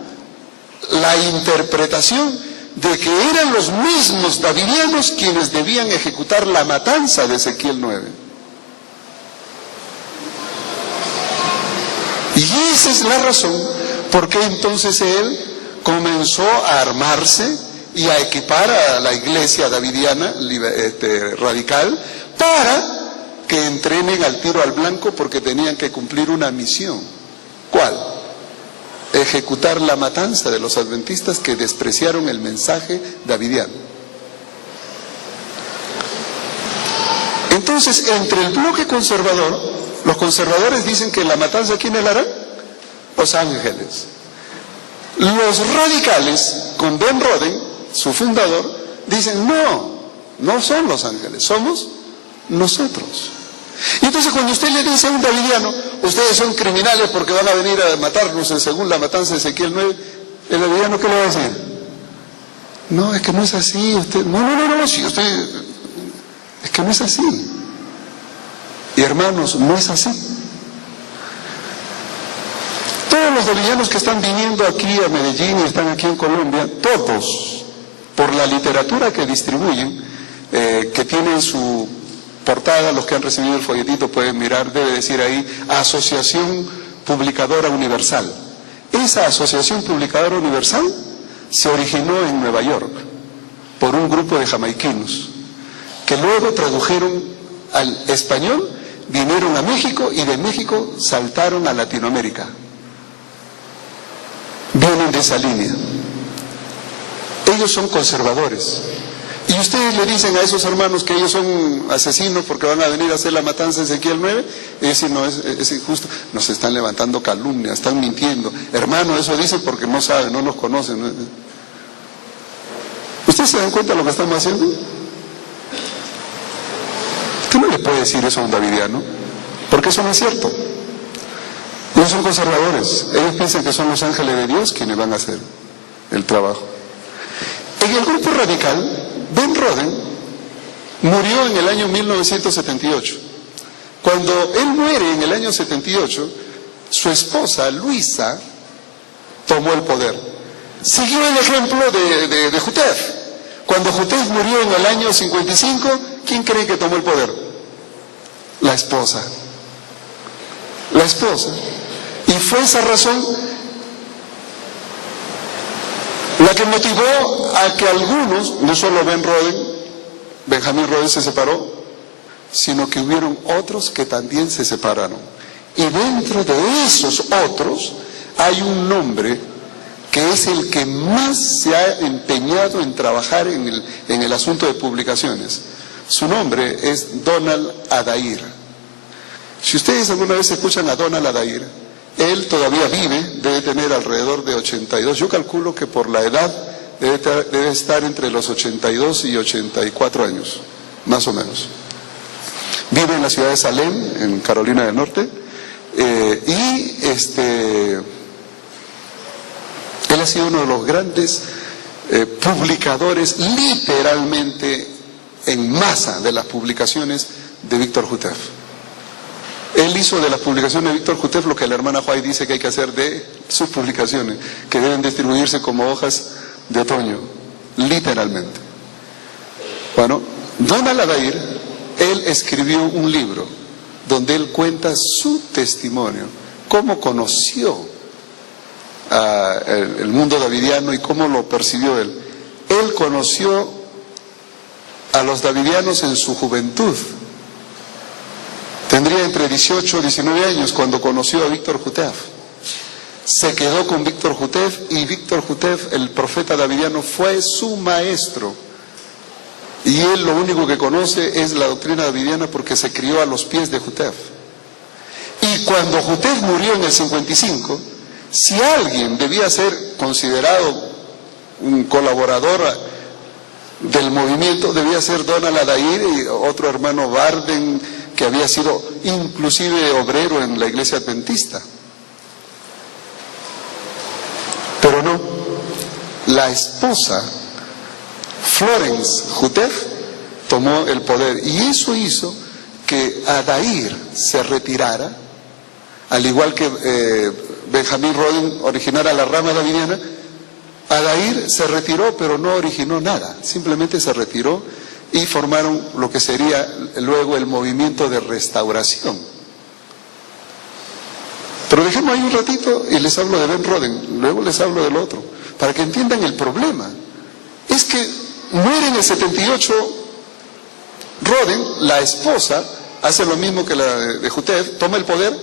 la interpretación de que eran los mismos davidianos quienes debían ejecutar la matanza de Ezequiel 9. Y esa es la razón por qué entonces él comenzó a armarse y a equipar a la iglesia davidiana radical para que entrenen al tiro al blanco, porque tenían que cumplir una misión. ¿Cuál? Ejecutar la matanza de los adventistas que despreciaron el mensaje davidiano. Entonces, entre el bloque conservador, los conservadores dicen que la matanza, ¿quiénes la harán? Los ángeles. Los radicales, con Ben Roden, su fundador, dicen, no son los ángeles, somos nosotros. Y entonces cuando usted le dice a un davidiano, ustedes son criminales porque van a venir a matarnos según la matanza de Ezequiel 9, el davidiano, ¿qué le va a decir? No, es que no es así, usted, no, si usted, es que no es así. Y hermanos, no es así. Todos los davidianos que están viniendo aquí a Medellín y están aquí en Colombia, todos, por la literatura que distribuyen, que tienen su portada, los que han recibido el folletito pueden mirar, debe decir ahí, Asociación Publicadora Universal. Esa Asociación Publicadora Universal se originó en Nueva York por un grupo de jamaiquinos que luego tradujeron al español, vinieron a México y de México saltaron a Latinoamérica. Vienen de esa línea. Ellos son conservadores. Y ustedes le dicen a esos hermanos que ellos son asesinos porque van a venir a hacer la matanza de Ezequiel 9, y decir, no, es injusto, nos están levantando calumnias, están mintiendo. Hermano, eso dicen porque no saben, no nos conocen, ¿no? ¿Ustedes se dan cuenta de lo que estamos haciendo? Usted no le puede decir eso a un davidiano, porque eso no es cierto. Ellos son conservadores, ellos piensan que son los ángeles de Dios quienes van a hacer el trabajo. En el grupo radical, Ben Roden murió en el año 1978. Cuando él muere en el año 78, su esposa Luisa tomó el poder. Siguió el ejemplo de Jutef. Cuando Jutef murió en el año 55, ¿quién cree que tomó el poder? La esposa. La esposa. Y fue esa razón la que motivó a que algunos, no solo Benjamín Roden se separó, sino que hubieron otros que también se separaron. Y dentro de esos otros hay un nombre que es el que más se ha empeñado en trabajar en el asunto de publicaciones. Su nombre es Donald Adair. Si ustedes alguna vez escuchan a Donald Adair, él todavía vive, debe tener alrededor de 82, yo calculo que por la edad debe estar entre los 82 y 84 años, más o menos. Vive en la ciudad de Salem, en Carolina del Norte, y él ha sido uno de los grandes publicadores, literalmente en masa, de las publicaciones de Víctor Jutef. Él hizo de las publicaciones de Víctor Jutef lo que la hermana Huay dice que hay que hacer de sus publicaciones, que deben distribuirse como hojas de otoño, literalmente. Bueno, Donald Adair, él escribió un libro donde él cuenta su testimonio, cómo conoció el mundo davidiano y cómo lo percibió él. Él conoció a los davidianos en su juventud. Tendría entre 18 y 19 años cuando conoció a Víctor Jutef. Se quedó con Víctor Jutef y Víctor Jutef, el profeta davidiano, fue su maestro. Y él lo único que conoce es la doctrina davidiana porque se crió a los pies de Jutef. Y cuando Jutef murió en el 55, si alguien debía ser considerado un colaborador del movimiento, debía ser Donald Adair y otro hermano Barden, que había sido inclusive obrero en la iglesia adventista. Pero no, la esposa Florence Jutef tomó el poder y eso hizo que Adair se retirara, al igual que Benjamín Roden originara la rama davidiana. Adair se retiró pero no originó nada, simplemente se retiró y formaron lo que sería luego el movimiento de restauración. Pero dejemos ahí un ratito y les hablo de Ben Roden, luego les hablo del otro, para que entiendan el problema. Es que muere en el 78 Roden, la esposa hace lo mismo que la de Jutef, toma el poder,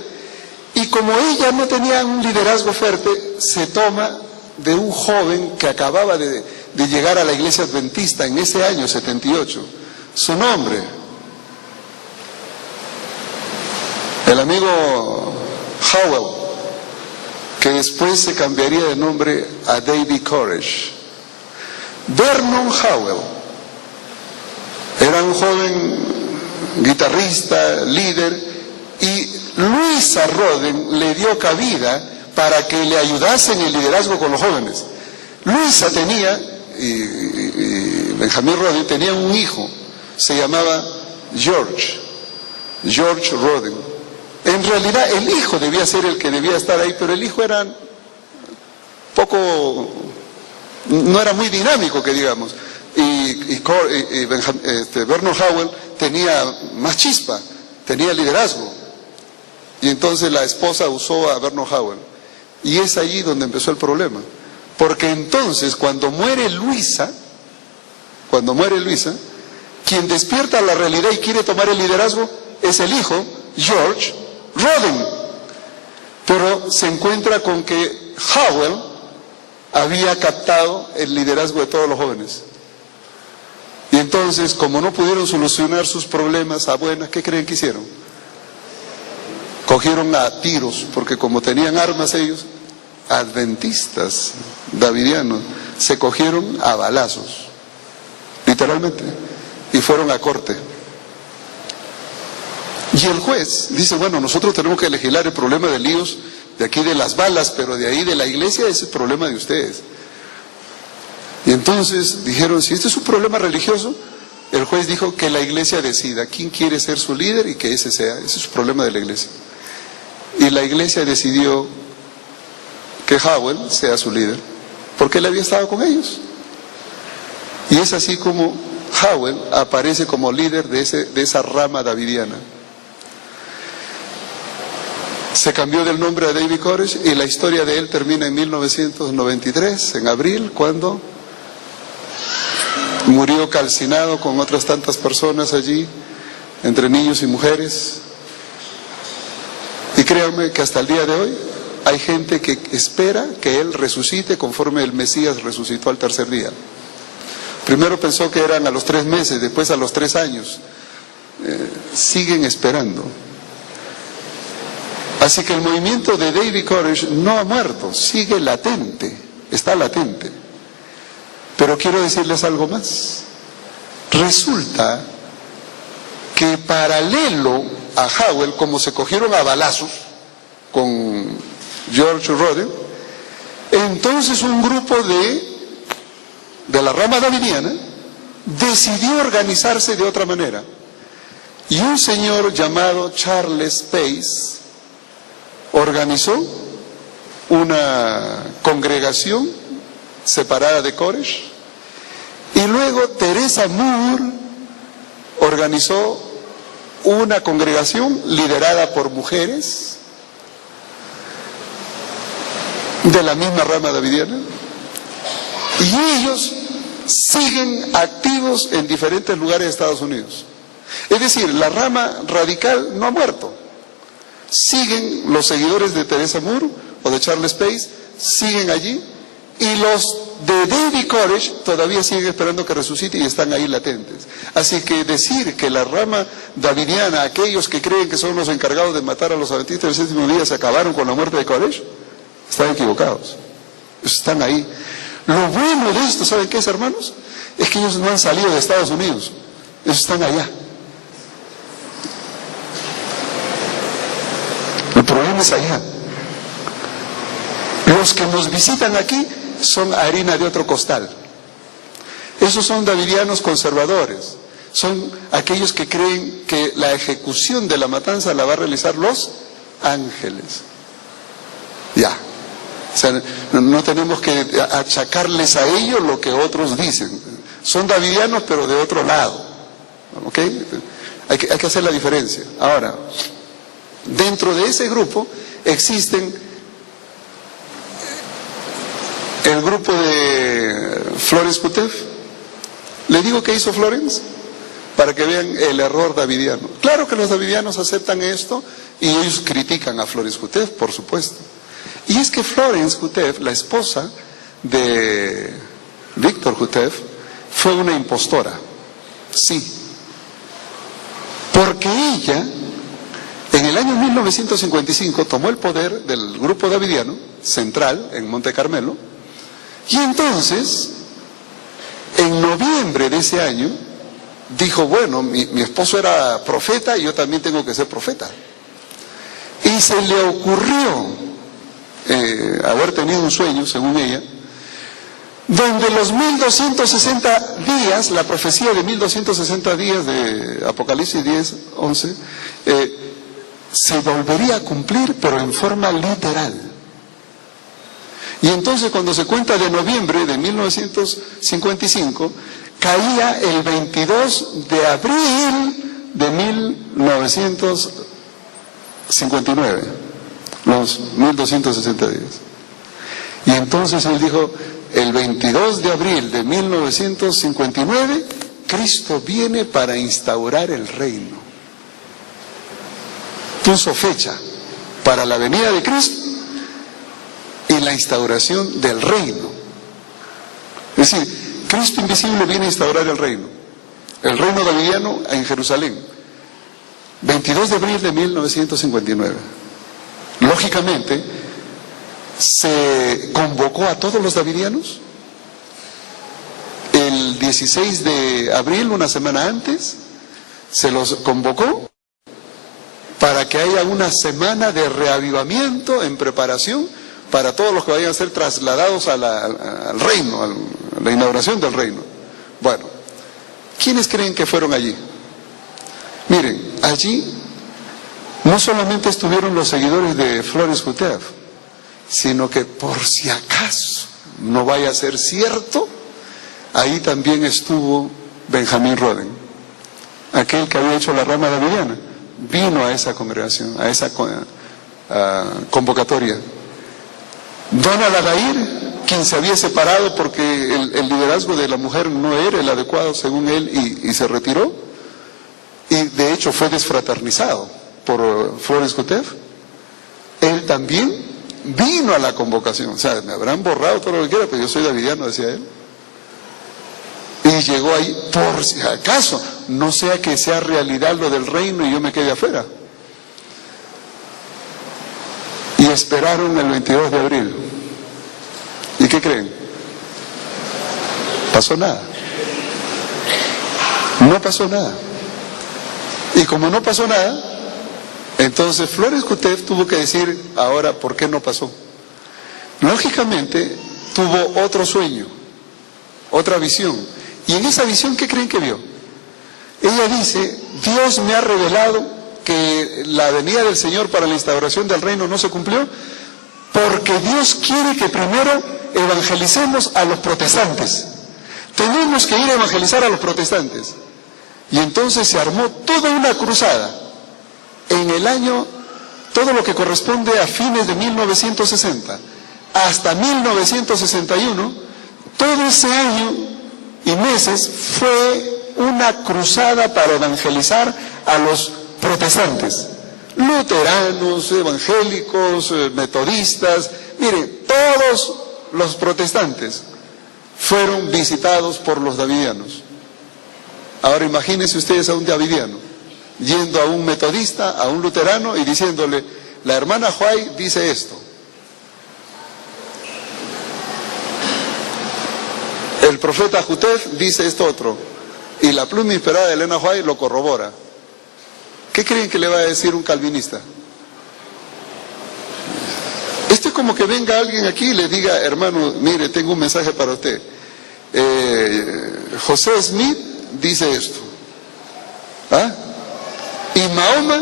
y como ella no tenía un liderazgo fuerte, se toma de un joven que acababa de llegar a la iglesia adventista en ese año 78. Su nombre, el amigo Howell, que después se cambiaría de nombre a David Koresh. Vernon Howell era un joven guitarrista, líder, y Luisa Roden le dio cabida para que le ayudase en el liderazgo con los jóvenes. Luisa tenía, y Benjamín Roden tenía un hijo, se llamaba George Roden. En realidad el hijo debía ser el que debía estar ahí, pero el hijo era no era muy dinámico, que digamos. Vernon Howell tenía más chispa, tenía liderazgo. Y entonces la esposa usó a Vernon Howell. Y es allí donde empezó el problema. Porque entonces cuando muere Luisa, quien despierta la realidad y quiere tomar el liderazgo es el hijo, George Roden. Pero se encuentra con que Howell había captado el liderazgo de todos los jóvenes. Y entonces, como no pudieron solucionar sus problemas a buenas, ¿qué creen que hicieron? Cogieron a tiros, porque como tenían armas ellos, adventistas, davidianos, se cogieron a balazos, literalmente, y fueron a corte. Y el juez dice, bueno, nosotros tenemos que legislar el problema de líos de aquí de las balas, pero de ahí de la iglesia es el problema de ustedes. Y entonces dijeron, si este es un problema religioso, el juez dijo que la iglesia decida quién quiere ser su líder y que ese es su problema de la iglesia. Y la iglesia decidió que Howell sea su líder, porque él había estado con ellos. Y es así como Howell aparece como líder de esa rama davidiana. Se cambió del nombre a David Koresh y la historia de él termina en 1993, en abril, cuando murió calcinado con otras tantas personas allí, entre niños y mujeres. Y créanme que hasta el día de hoy hay gente que espera que él resucite conforme el Mesías resucitó al tercer día. Primero pensó que eran a los 3 meses, después a los 3 años. Siguen esperando. Así que el movimiento de David Koresh no ha muerto, sigue latente, está latente. Pero quiero decirles algo más. Resulta que paralelo a Howell, como se cogieron a balazos con George Roden, entonces un grupo de la rama davidiana decidió organizarse de otra manera. Y un señor llamado Charles Pace organizó una congregación separada de Koresh, y luego Teresa Moore organizó una congregación liderada por mujeres de la misma rama davidiana, y ellos siguen activos en diferentes lugares de Estados Unidos. Es decir, la rama radical no ha muerto. Siguen los seguidores de Teresa Moore o de Charles Pace, siguen allí, y los de David Koresh todavía siguen esperando que resucite y están ahí latentes. Así que decir que la rama davidiana, aquellos que creen que son los encargados de matar a los adventistas del séptimo día, se acabaron con la muerte de Koresh, están equivocados. Están ahí. Lo bueno de esto, ¿saben qué es, hermanos? Es que ellos no han salido de Estados Unidos, ellos están allá. El problema es allá. Los que nos visitan aquí son harina de otro costal. Esos son davidianos conservadores. Son aquellos que creen que la ejecución de la matanza la va a realizar los ángeles. Ya. O sea, no tenemos que achacarles a ellos lo que otros dicen. Son davidianos, pero de otro lado. ¿Ok? Hay que hacer la diferencia. Ahora, dentro de ese grupo existen el grupo de Florence Kutev. ¿Le digo qué hizo Florence? Para que vean el error davidiano. Claro que los davidianos aceptan esto y ellos critican a Florence Kutev, por supuesto. Y es que Florence Kutev, la esposa de Víctor Kutev, fue una impostora. Sí. Porque ella, en el año 1955, tomó el poder del grupo davidiano central en Monte Carmelo, y entonces, en noviembre de ese año, dijo, bueno, mi esposo era profeta y yo también tengo que ser profeta. Y se le ocurrió haber tenido un sueño, según ella, donde los 1260 días, la profecía de 1260 días de Apocalipsis 10:11, se volvería a cumplir, pero en forma literal. Y entonces, cuando se cuenta de noviembre de 1955, caía el 22 de abril de 1959, los 1260 días. Y entonces él dijo, el 22 de abril de 1959, Cristo viene para instaurar el reino. Puso fecha para la venida de Cristo y la instauración del reino. Es decir, Cristo invisible viene a instaurar el reino davidiano en Jerusalén, 22 de abril de 1959. Lógicamente, se convocó a todos los davidianos el 16 de abril, una semana antes, se los convocó para que haya una semana de reavivamiento en preparación para todos los que vayan a ser trasladados al reino, a la inauguración del reino. Bueno, ¿quiénes creen que fueron allí? Miren, allí no solamente estuvieron los seguidores de Flores Kutef, sino que por si acaso no vaya a ser cierto, ahí también estuvo Benjamín Roden, aquel que había hecho la rama davidiana, vino a esa congregación, a esa convocatoria. Donald Adair, quien se había separado porque el liderazgo de la mujer no era el adecuado según él y se retiró, y de hecho fue desfraternizado por Flores Kutef, él también vino a la convocación. O sea, me habrán borrado todo lo que quiera, pero yo soy davidiano, decía él. Y llegó ahí, por si acaso, no sea que sea realidad lo del reino y yo me quede afuera. Y esperaron el 22 de abril. ¿Y qué creen? Pasó nada. No pasó nada. Y como no pasó nada, entonces Flores Kutef tuvo que decir, ahora, ¿por qué no pasó? Lógicamente, tuvo otro sueño, otra visión. Y en esa visión, ¿qué creen que vio? Ella dice, Dios me ha revelado que la venida del Señor para la instauración del reino no se cumplió, porque Dios quiere que primero evangelicemos a los protestantes. Tenemos que ir a evangelizar a los protestantes. Y entonces se armó toda una cruzada. En el año, todo lo que corresponde a fines de 1960 hasta 1961, todo ese año y meses fue una cruzada para evangelizar a los protestantes, luteranos, evangélicos, metodistas. Miren, todos los protestantes fueron visitados por los davidianos. Ahora imagínense ustedes a un davidiano yendo a un metodista, a un luterano y diciéndole, la hermana Huay dice esto. El profeta Kutef dice esto otro. Y la pluma inspirada de Elena White lo corrobora. ¿Qué creen que le va a decir un calvinista? Esto es como que venga alguien aquí y le diga, hermano, mire, tengo un mensaje para usted. José Smith dice esto. ¿Ah? Y Mahoma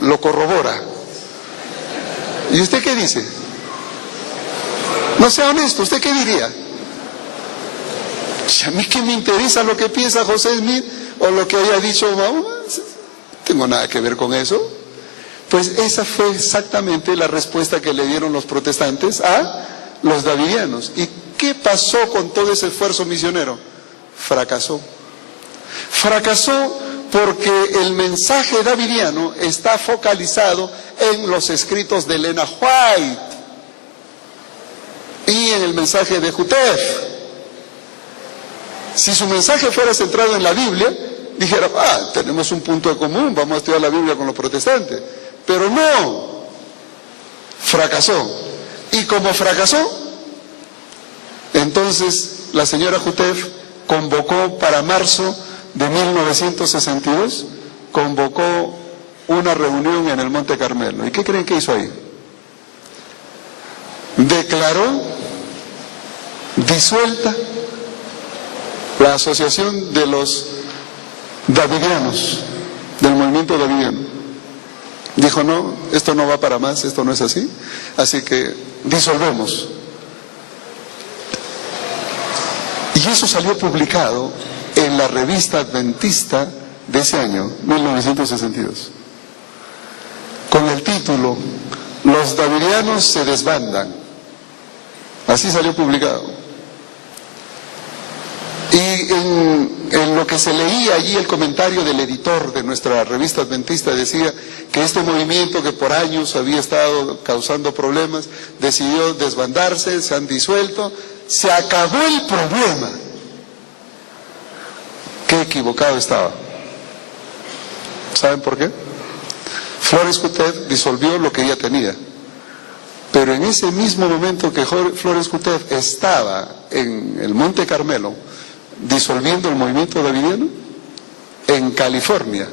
lo corrobora. ¿Y usted qué dice? No sea honesto, ¿usted qué diría? ¿A mí qué me interesa lo que piensa José Smith o lo que haya dicho Mahoma? No tengo nada que ver con eso. Pues esa fue exactamente la respuesta que le dieron los protestantes a los davidianos. ¿Y qué pasó con todo ese esfuerzo misionero? Fracasó. Fracasó porque el mensaje davidiano está focalizado en los escritos de Elena White y en el mensaje de Kutef. Si su mensaje fuera centrado en la Biblia, dijera, tenemos un punto de común, vamos a estudiar la Biblia con los protestantes. Pero no, fracasó. Y como fracasó, entonces la señora Kutef convocó para marzo de 1962, convocó una reunión en el Monte Carmelo. ¿Y qué creen que hizo ahí? Declaró disuelta la asociación de los davidianos, del movimiento davidiano. Dijo, no, esto no va para más, esto no es así, así que disolvemos. Y eso salió publicado en la revista adventista de ese año, 1962, con el título, Los davidianos se desbandan. Así salió publicado. Y en lo que se leía allí, el comentario del editor de nuestra revista adventista decía que este movimiento que por años había estado causando problemas, decidió desbandarse, se han disuelto, se acabó el problema. Qué equivocado estaba. ¿Saben por qué? Flores Kutef disolvió lo que ella tenía. Pero en ese mismo momento que Flores Kutef estaba en el Monte Carmelo disolviendo el movimiento davidiano, en California,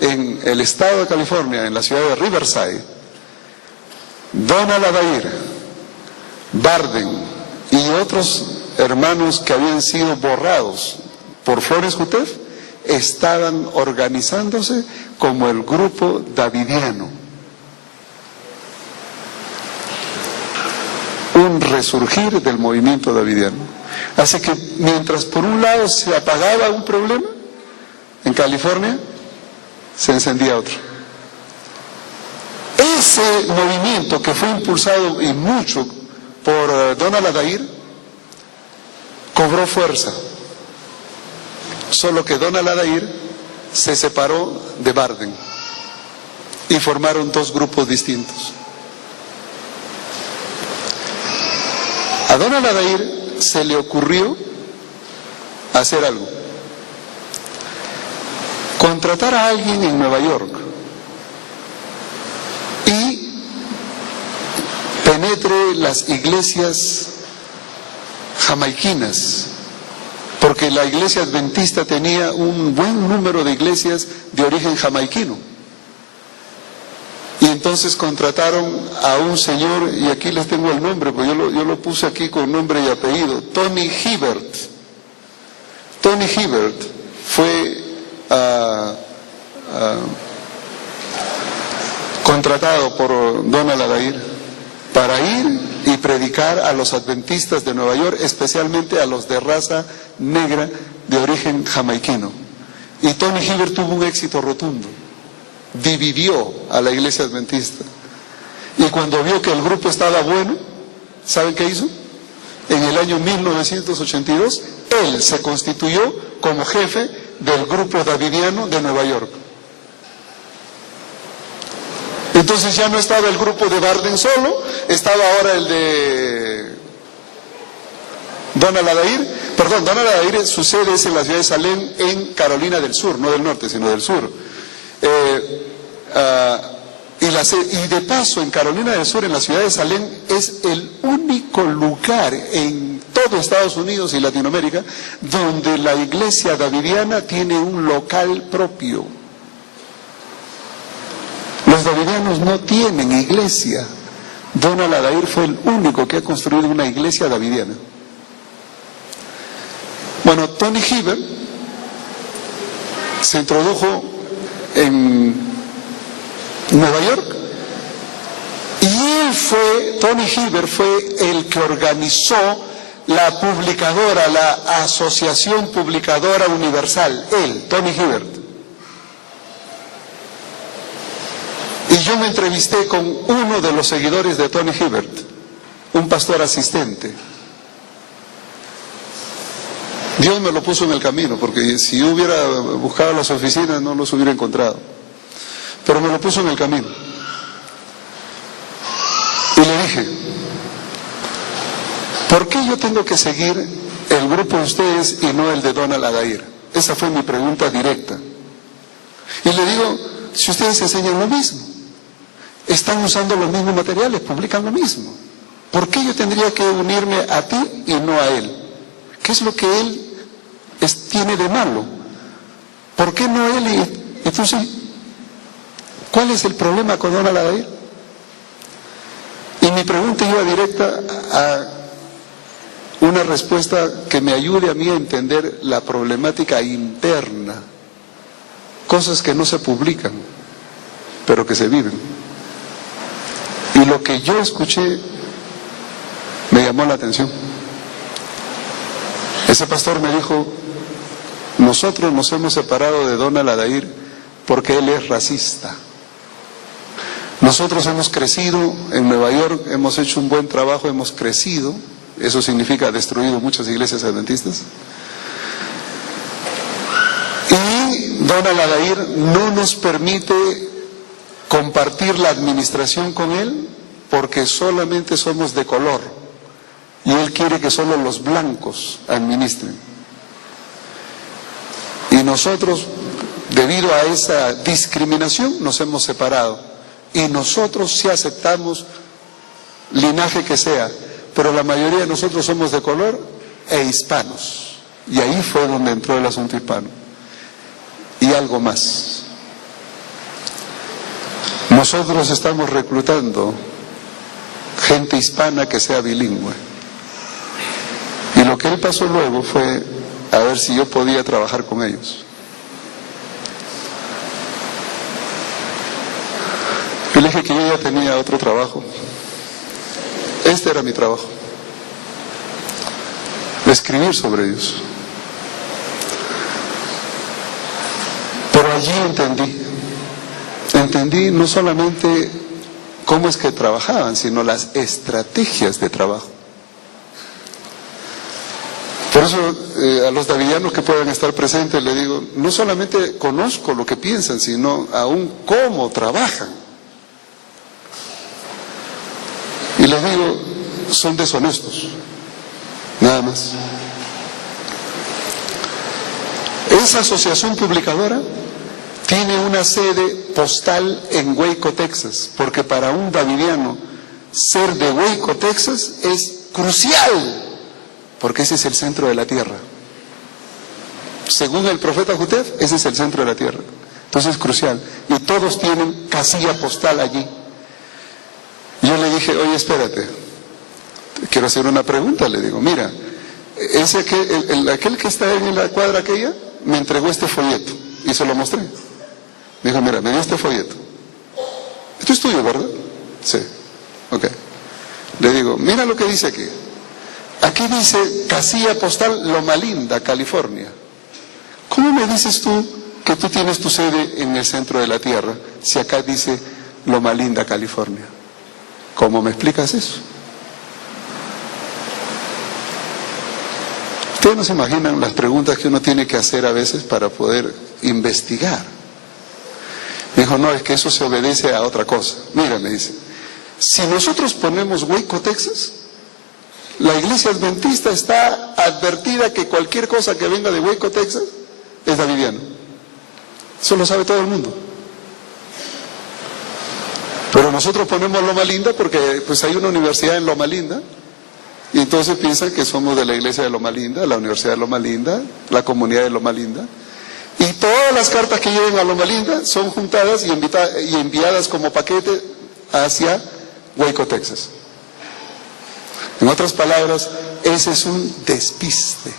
en el estado de California, en la ciudad de Riverside, Donald Adair, Barden y otros hermanos que habían sido borrados por Flores Kutef estaban organizándose como el grupo davidiano. Un resurgir del movimiento davidiano. Así que mientras por un lado se apagaba un problema, en California se encendía otro. Ese movimiento que fue impulsado y mucho por Donald Adair cobró fuerza. Solo que Donald Adair se separó de Barden y formaron dos grupos distintos. A Donald Adair se le ocurrió hacer algo. Contratar a alguien en Nueva York y penetre las iglesias jamaiquinas, porque la iglesia adventista tenía un buen número de iglesias de origen jamaiquino. Y entonces contrataron a un señor, y aquí les tengo el nombre, pues yo lo puse aquí con nombre y apellido, Tony Hibbert. Tony Hibbert fue contratado por Donald Adair para ir y predicar a los adventistas de Nueva York, especialmente a los de raza negra de origen jamaiquino. Y Tony Hibbert tuvo un éxito rotundo. Dividió a la iglesia adventista. Y cuando vio que el grupo estaba bueno, ¿saben qué hizo? En el año 1982, él se constituyó como jefe del grupo davidiano de Nueva York. Entonces ya no estaba el grupo de Barden solo, estaba ahora el de Donald Adair. Perdón, Donald Adair, su sede es en la ciudad de Salem, en Carolina del Sur, no del norte, sino del sur. Y de paso, en Carolina del Sur, en la ciudad de Salem, es el único lugar en todo Estados Unidos y Latinoamérica donde la iglesia davidiana tiene un local propio. Los davidianos no tienen iglesia. Donald Adair fue el único que ha construido una iglesia davidiana. Bueno, Tony Hibbert se introdujo en Nueva York y Tony Hibbert fue el que organizó la publicadora, la Asociación Publicadora Universal, Tony Hibbert. Y yo me entrevisté con uno de los seguidores de Tony Hibbert, un pastor asistente. Dios me lo puso en el camino, porque si yo hubiera buscado las oficinas no los hubiera encontrado. Pero me lo puso en el camino. Y le dije, ¿por qué yo tengo que seguir el grupo de ustedes y no el de Donald Adair? Esa fue mi pregunta directa. Y le digo, si ustedes enseñan lo mismo, están usando los mismos materiales, publican lo mismo, ¿por qué yo tendría que unirme a ti y no a él? ¿Qué es lo que él tiene de malo? ¿Por qué no él y tú sí? ¿Cuál es el problema con Donald Adair? Y mi pregunta iba directa a una respuesta que me ayude a mí a entender la problemática interna. Cosas que no se publican, pero que se viven. Y lo que yo escuché me llamó la atención. Ese pastor me dijo, nosotros nos hemos separado de Donald Adair porque él es racista. Nosotros hemos crecido en Nueva York, hemos hecho un buen trabajo, hemos crecido, eso significa destruido muchas iglesias adventistas. Y Donald Adair no nos permite compartir la administración con él porque solamente somos de color. y él quiere que solo los blancos administren. Y nosotros, debido a esa discriminación, nos hemos separado. Y nosotros sí aceptamos linaje que sea, pero la mayoría de nosotros somos de color e hispanos. Y ahí fue donde entró el asunto hispano. Y algo más. Nosotros estamos reclutando gente hispana que sea bilingüe. Y lo que él pasó luego fue a ver si yo podía trabajar con ellos. Yo le dije que yo ya tenía otro trabajo. Este era mi trabajo. De escribir sobre ellos. Pero allí entendí no solamente cómo es que trabajaban, sino las estrategias de trabajo. Por eso a los davidianos que puedan estar presentes les digo, no solamente conozco lo que piensan, sino aún cómo trabajan. Y les digo, son deshonestos, nada más. Esa asociación publicadora tiene una sede postal en Waco, Texas, porque para un davidiano ser de Waco, Texas es crucial, porque ese es el centro de la tierra. Según el profeta Jotef, ese es el centro de la tierra. Entonces es crucial. Y todos tienen casilla postal allí. Yo le dije, oye, espérate, quiero hacer una pregunta. Le digo, mira, aquel que está en la cuadra aquella, me entregó este folleto y se lo mostré. Me dijo, mira, me dio este folleto. Esto es tuyo, ¿verdad? Sí. Ok. Le digo, mira lo que dice aquí. Aquí dice casilla postal Loma Linda, California. ¿Cómo me dices tú que tú tienes tu sede en el centro de la tierra si acá dice Loma Linda, California? ¿Cómo me explicas eso? Ustedes no se imaginan las preguntas que uno tiene que hacer a veces para poder investigar. Me dijo, no, es que eso se obedece a otra cosa. Mira, me dice, si nosotros ponemos Waco, Texas, la iglesia adventista está advertida que cualquier cosa que venga de Waco, Texas, es davidiano. Eso lo sabe todo el mundo. Pero nosotros ponemos Loma Linda porque pues hay una universidad en Loma Linda y entonces piensan que somos de la iglesia de Loma Linda, la universidad de Loma Linda, la comunidad de Loma Linda. Y todas las cartas que lleguen a Loma Linda son juntadas y enviadas como paquete hacia Waco, Texas. En otras palabras, ese es un despiste.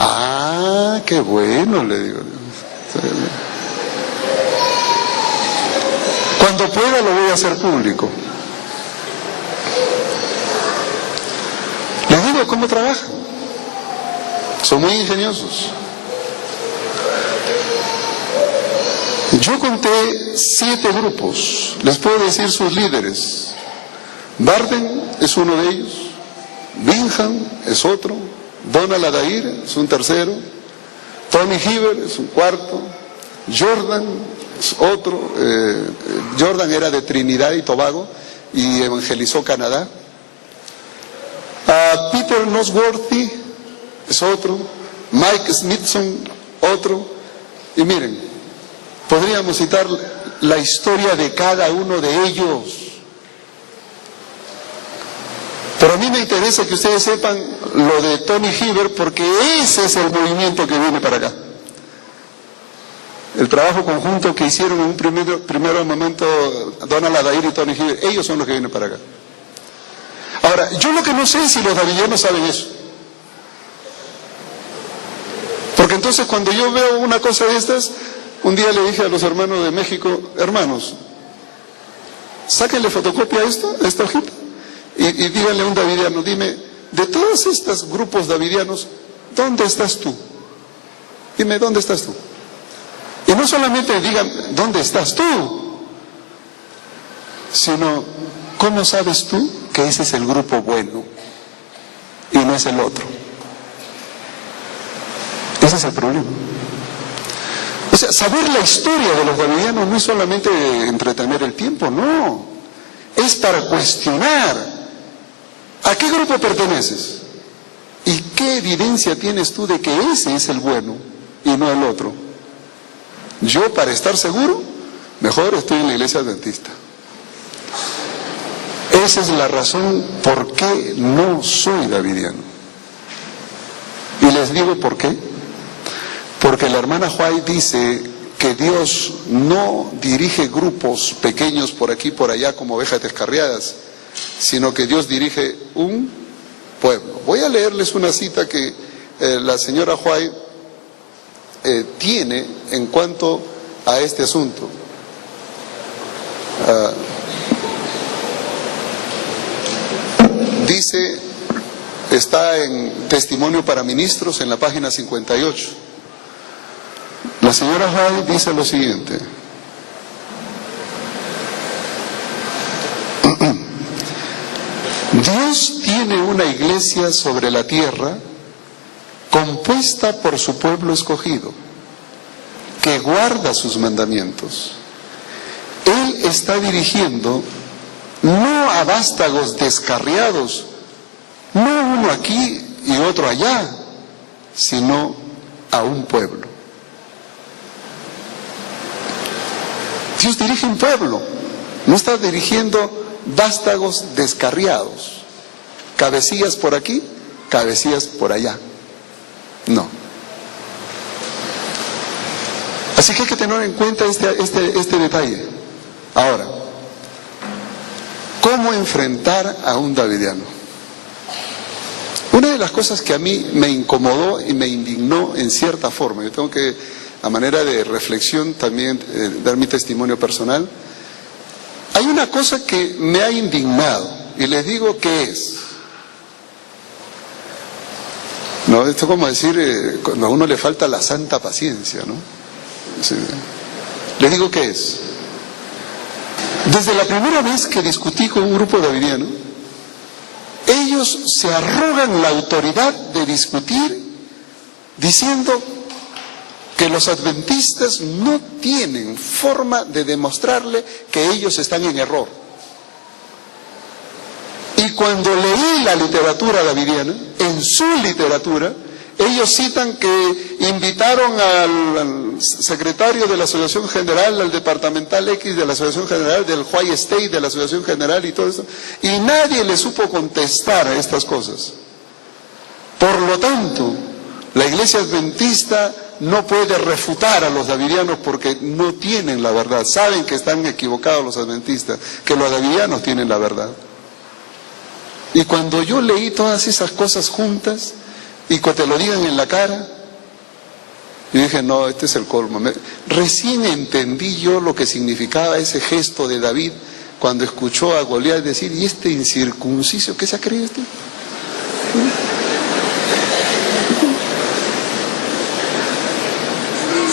Ah, qué bueno, le digo. Cuando pueda lo voy a hacer público. Les digo cómo trabajan. Son muy ingeniosos. Yo conté 7 grupos. Les puedo decir sus líderes. Barden es uno de ellos. Bingham es otro. Donald Adair es un tercero. Tony Hiver es un cuarto. Jordan es otro. Jordan era de Trinidad y Tobago y evangelizó Canadá. Peter Nosworthy es otro. Mike Smithson otro. Y miren, podríamos citar la historia de cada uno de ellos. Pero a mí me interesa que ustedes sepan lo de Tony Hiver porque ese es el movimiento que viene para acá. El trabajo conjunto que hicieron en un primer momento Donald Adair y Tony Hiver, ellos son los que vienen para acá. Ahora, yo lo que no sé es si los davidianos saben eso. Porque entonces cuando yo veo una cosa de estas, un día le dije a los hermanos de México, hermanos, sáquenle fotocopia a esta hojita y díganle a un davidiano, dime, de todos estos grupos davidianos, ¿dónde estás tú? Dime, ¿dónde estás tú? Y no solamente digan, ¿dónde estás tú? Sino, ¿cómo sabes tú que ese es el grupo bueno y no es el otro? Ese es el problema. O sea, saber la historia de los davidianos no es solamente entretener el tiempo, no. Es para cuestionar. ¿A qué grupo perteneces? ¿Y qué evidencia tienes tú de que ese es el bueno y no el otro? Yo, para estar seguro, mejor estoy en la iglesia adventista. Esa es la razón por qué no soy davidiano. Y les digo por qué. Porque la hermana White dice que Dios no dirige grupos pequeños por aquí y por allá como ovejas descarriadas, sino que Dios dirige un pueblo. Voy a leerles una cita que la señora White tiene en cuanto a este asunto. Dice, está en Testimonio para Ministros en la página 58. La señora White dice lo siguiente: Dios tiene una iglesia sobre la tierra compuesta por su pueblo escogido, que guarda sus mandamientos. Él está dirigiendo no a vástagos descarriados, no uno aquí y otro allá, sino a un pueblo. Dios dirige un pueblo, no está dirigiendo vástagos descarriados, cabecillas por aquí, cabecillas por allá. No. Así que hay que tener en cuenta este detalle. Ahora, ¿cómo enfrentar a un davidiano? Una de las cosas que a mí me incomodó y me indignó en cierta forma, yo tengo que, a manera de reflexión, también dar mi testimonio personal. Hay una cosa que me ha indignado y les digo qué es. No, esto es como decir, cuando a uno le falta la santa paciencia, ¿no? Sí. Les digo qué es. Desde la primera vez que discutí con un grupo davidiano, ellos se arrogan la autoridad de discutir diciendo que los adventistas no tienen forma de demostrarle que ellos están en error. Y cuando leí la literatura davidiana, en su literatura, ellos citan que invitaron al secretario de la Asociación General, al departamental X de la Asociación General, del White State de la Asociación General y todo eso, y nadie le supo contestar a estas cosas. Por lo tanto, la iglesia adventista no puede refutar a los davidianos porque no tienen la verdad. Saben que están equivocados los adventistas, que los davidianos tienen la verdad. Y cuando yo leí todas esas cosas juntas, y que te lo digan en la cara, yo dije, no, este es el colmo. Recién entendí yo lo que significaba ese gesto de David cuando escuchó a Goliat decir, ¿y este incircunciso qué se ha creído este?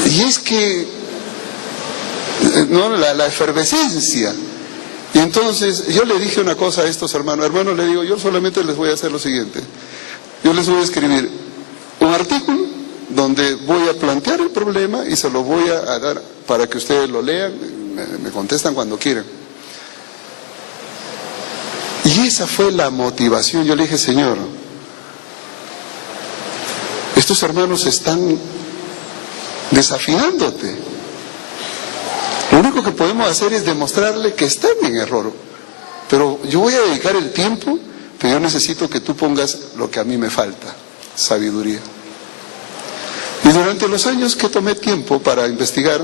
Y es que, ¿no? La efervescencia. Y entonces yo le dije una cosa a estos hermanos, le digo, yo solamente les voy a hacer lo siguiente. Yo les voy a escribir un artículo donde voy a plantear el problema y se lo voy a dar para que ustedes lo lean, me contestan cuando quieran. Y esa fue la motivación. Yo le dije, Señor, estos hermanos están desafiándote. Lo único que podemos hacer es demostrarle que están en error. Pero yo voy a dedicar el tiempo, pero yo necesito que tú pongas lo que a mí me falta, sabiduría. Y durante los años que tomé tiempo para investigar,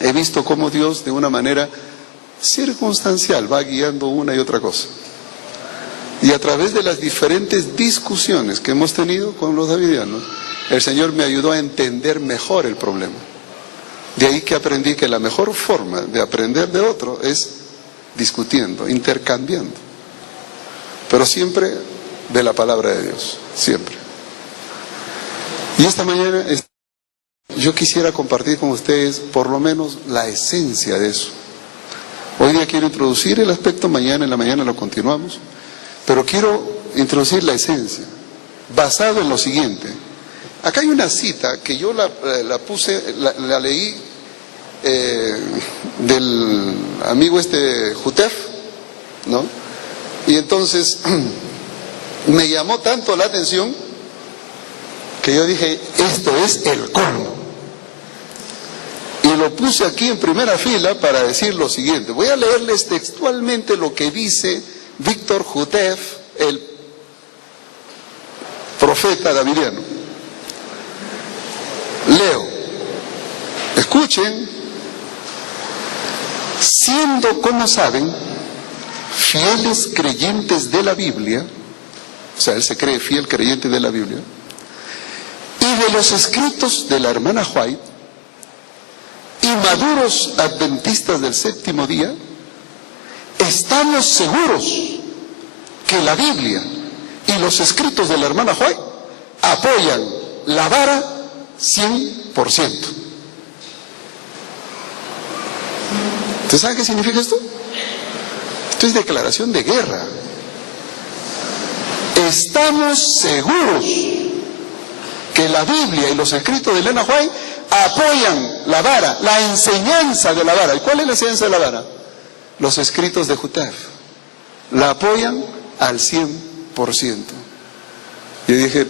he visto cómo Dios de una manera circunstancial va guiando una y otra cosa. Y a través de las diferentes discusiones que hemos tenido con los davidianos, el Señor me ayudó a entender mejor el problema. De ahí que aprendí que la mejor forma de aprender de otro es discutiendo, intercambiando. Pero siempre de la palabra de Dios, siempre. Y esta mañana yo quisiera compartir con ustedes por lo menos la esencia de eso. Hoy día quiero introducir el aspecto, mañana en la mañana lo continuamos, pero quiero introducir la esencia, basado en lo siguiente. Acá hay una cita que yo la puse, la leí del amigo Jutef, ¿no? Y entonces me llamó tanto la atención que yo dije, esto es el colmo. Y lo puse aquí en primera fila para decir lo siguiente. Voy a leerles textualmente lo que dice Víctor Jutef, el profeta davidiano. Leo, escuchen, siendo, como saben, fieles creyentes de la Biblia, o sea, él se cree fiel creyente de la Biblia, y de los escritos de la hermana White, y maduros adventistas del séptimo día, estamos seguros que la Biblia y los escritos de la hermana White apoyan la vara 100%. ¿Usted sabe qué significa esto? Esto es declaración de guerra. Estamos seguros que la Biblia y los escritos de Elena White apoyan la vara, la enseñanza de la vara. ¿Y cuál es la enseñanza de la vara? Los escritos de Jutef. La apoyan al 100%. Yo dije,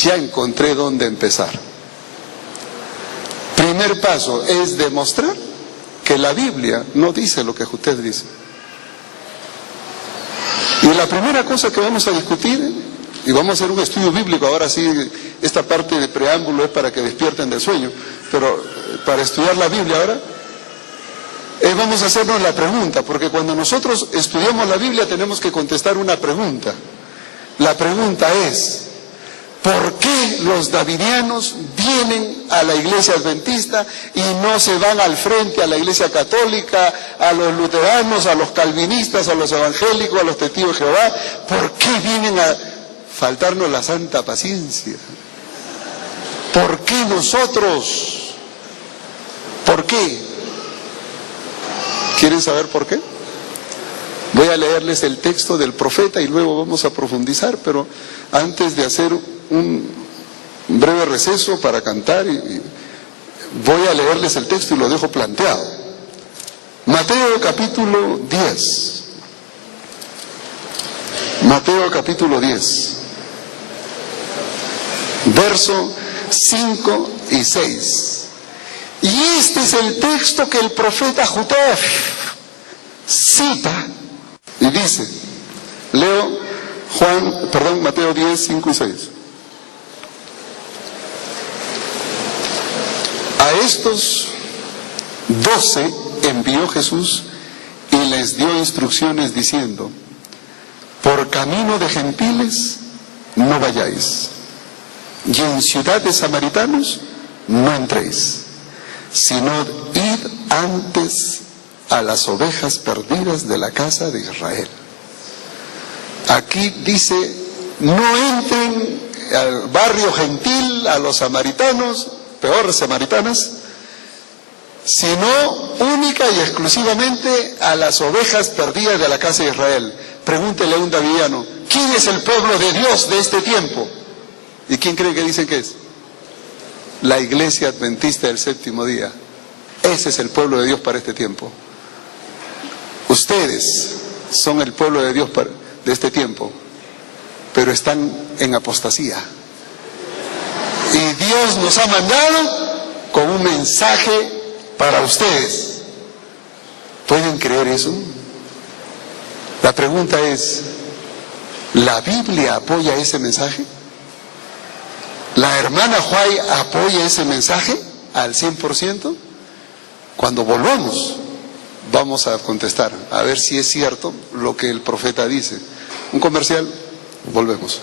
ya encontré dónde empezar. Primer paso es demostrar que la Biblia no dice lo que Jutef dice. Y la primera cosa que vamos a discutir, y vamos a hacer un estudio bíblico, ahora sí, esta parte de preámbulo es para que despierten del sueño, pero para estudiar la Biblia ahora, vamos a hacernos la pregunta, porque cuando nosotros estudiamos la Biblia tenemos que contestar una pregunta. La pregunta es, ¿por qué los davidianos vienen a la iglesia adventista y no se van al frente a la iglesia católica, a los luteranos, a los calvinistas, a los evangélicos, a los testigos de Jehová? ¿Por qué vienen a faltarnos la santa paciencia? ¿Por qué nosotros? ¿Por qué? ¿Quieren saber por qué? Voy a leerles el texto del profeta y luego vamos a profundizar, pero antes de hacer un breve receso para cantar, voy a leerles el texto y lo dejo planteado. Mateo capítulo 10. Mateo capítulo 10. Verso 5 y 6. Y este es el texto que el profeta Jutef cita y dice, leo Mateo 10, 5 y 6. A estos 12 envió Jesús y les dio instrucciones diciendo, por camino de gentiles no vayáis, y en ciudad de samaritanos no entréis, sino id antes a las ovejas perdidas de la casa de Israel. Aquí dice, no entren al barrio gentil, a los samaritanos, peor samaritanas, sino única y exclusivamente a las ovejas perdidas de la casa de Israel. Pregúntele a un davidiano, ¿quién es el pueblo de Dios de este tiempo? ¿Y quién cree que dicen que es? La iglesia adventista del séptimo día. Ese es el pueblo de Dios para este tiempo. Ustedes son el pueblo de Dios de este tiempo, pero están en apostasía. Y Dios nos ha mandado con un mensaje para ustedes. ¿Pueden creer eso? La pregunta es, ¿la Biblia apoya ese mensaje? ¿La hermana White apoya ese mensaje al 100%? Cuando volvamos, vamos a contestar, a ver si es cierto lo que el profeta dice. Un comercial, volvemos.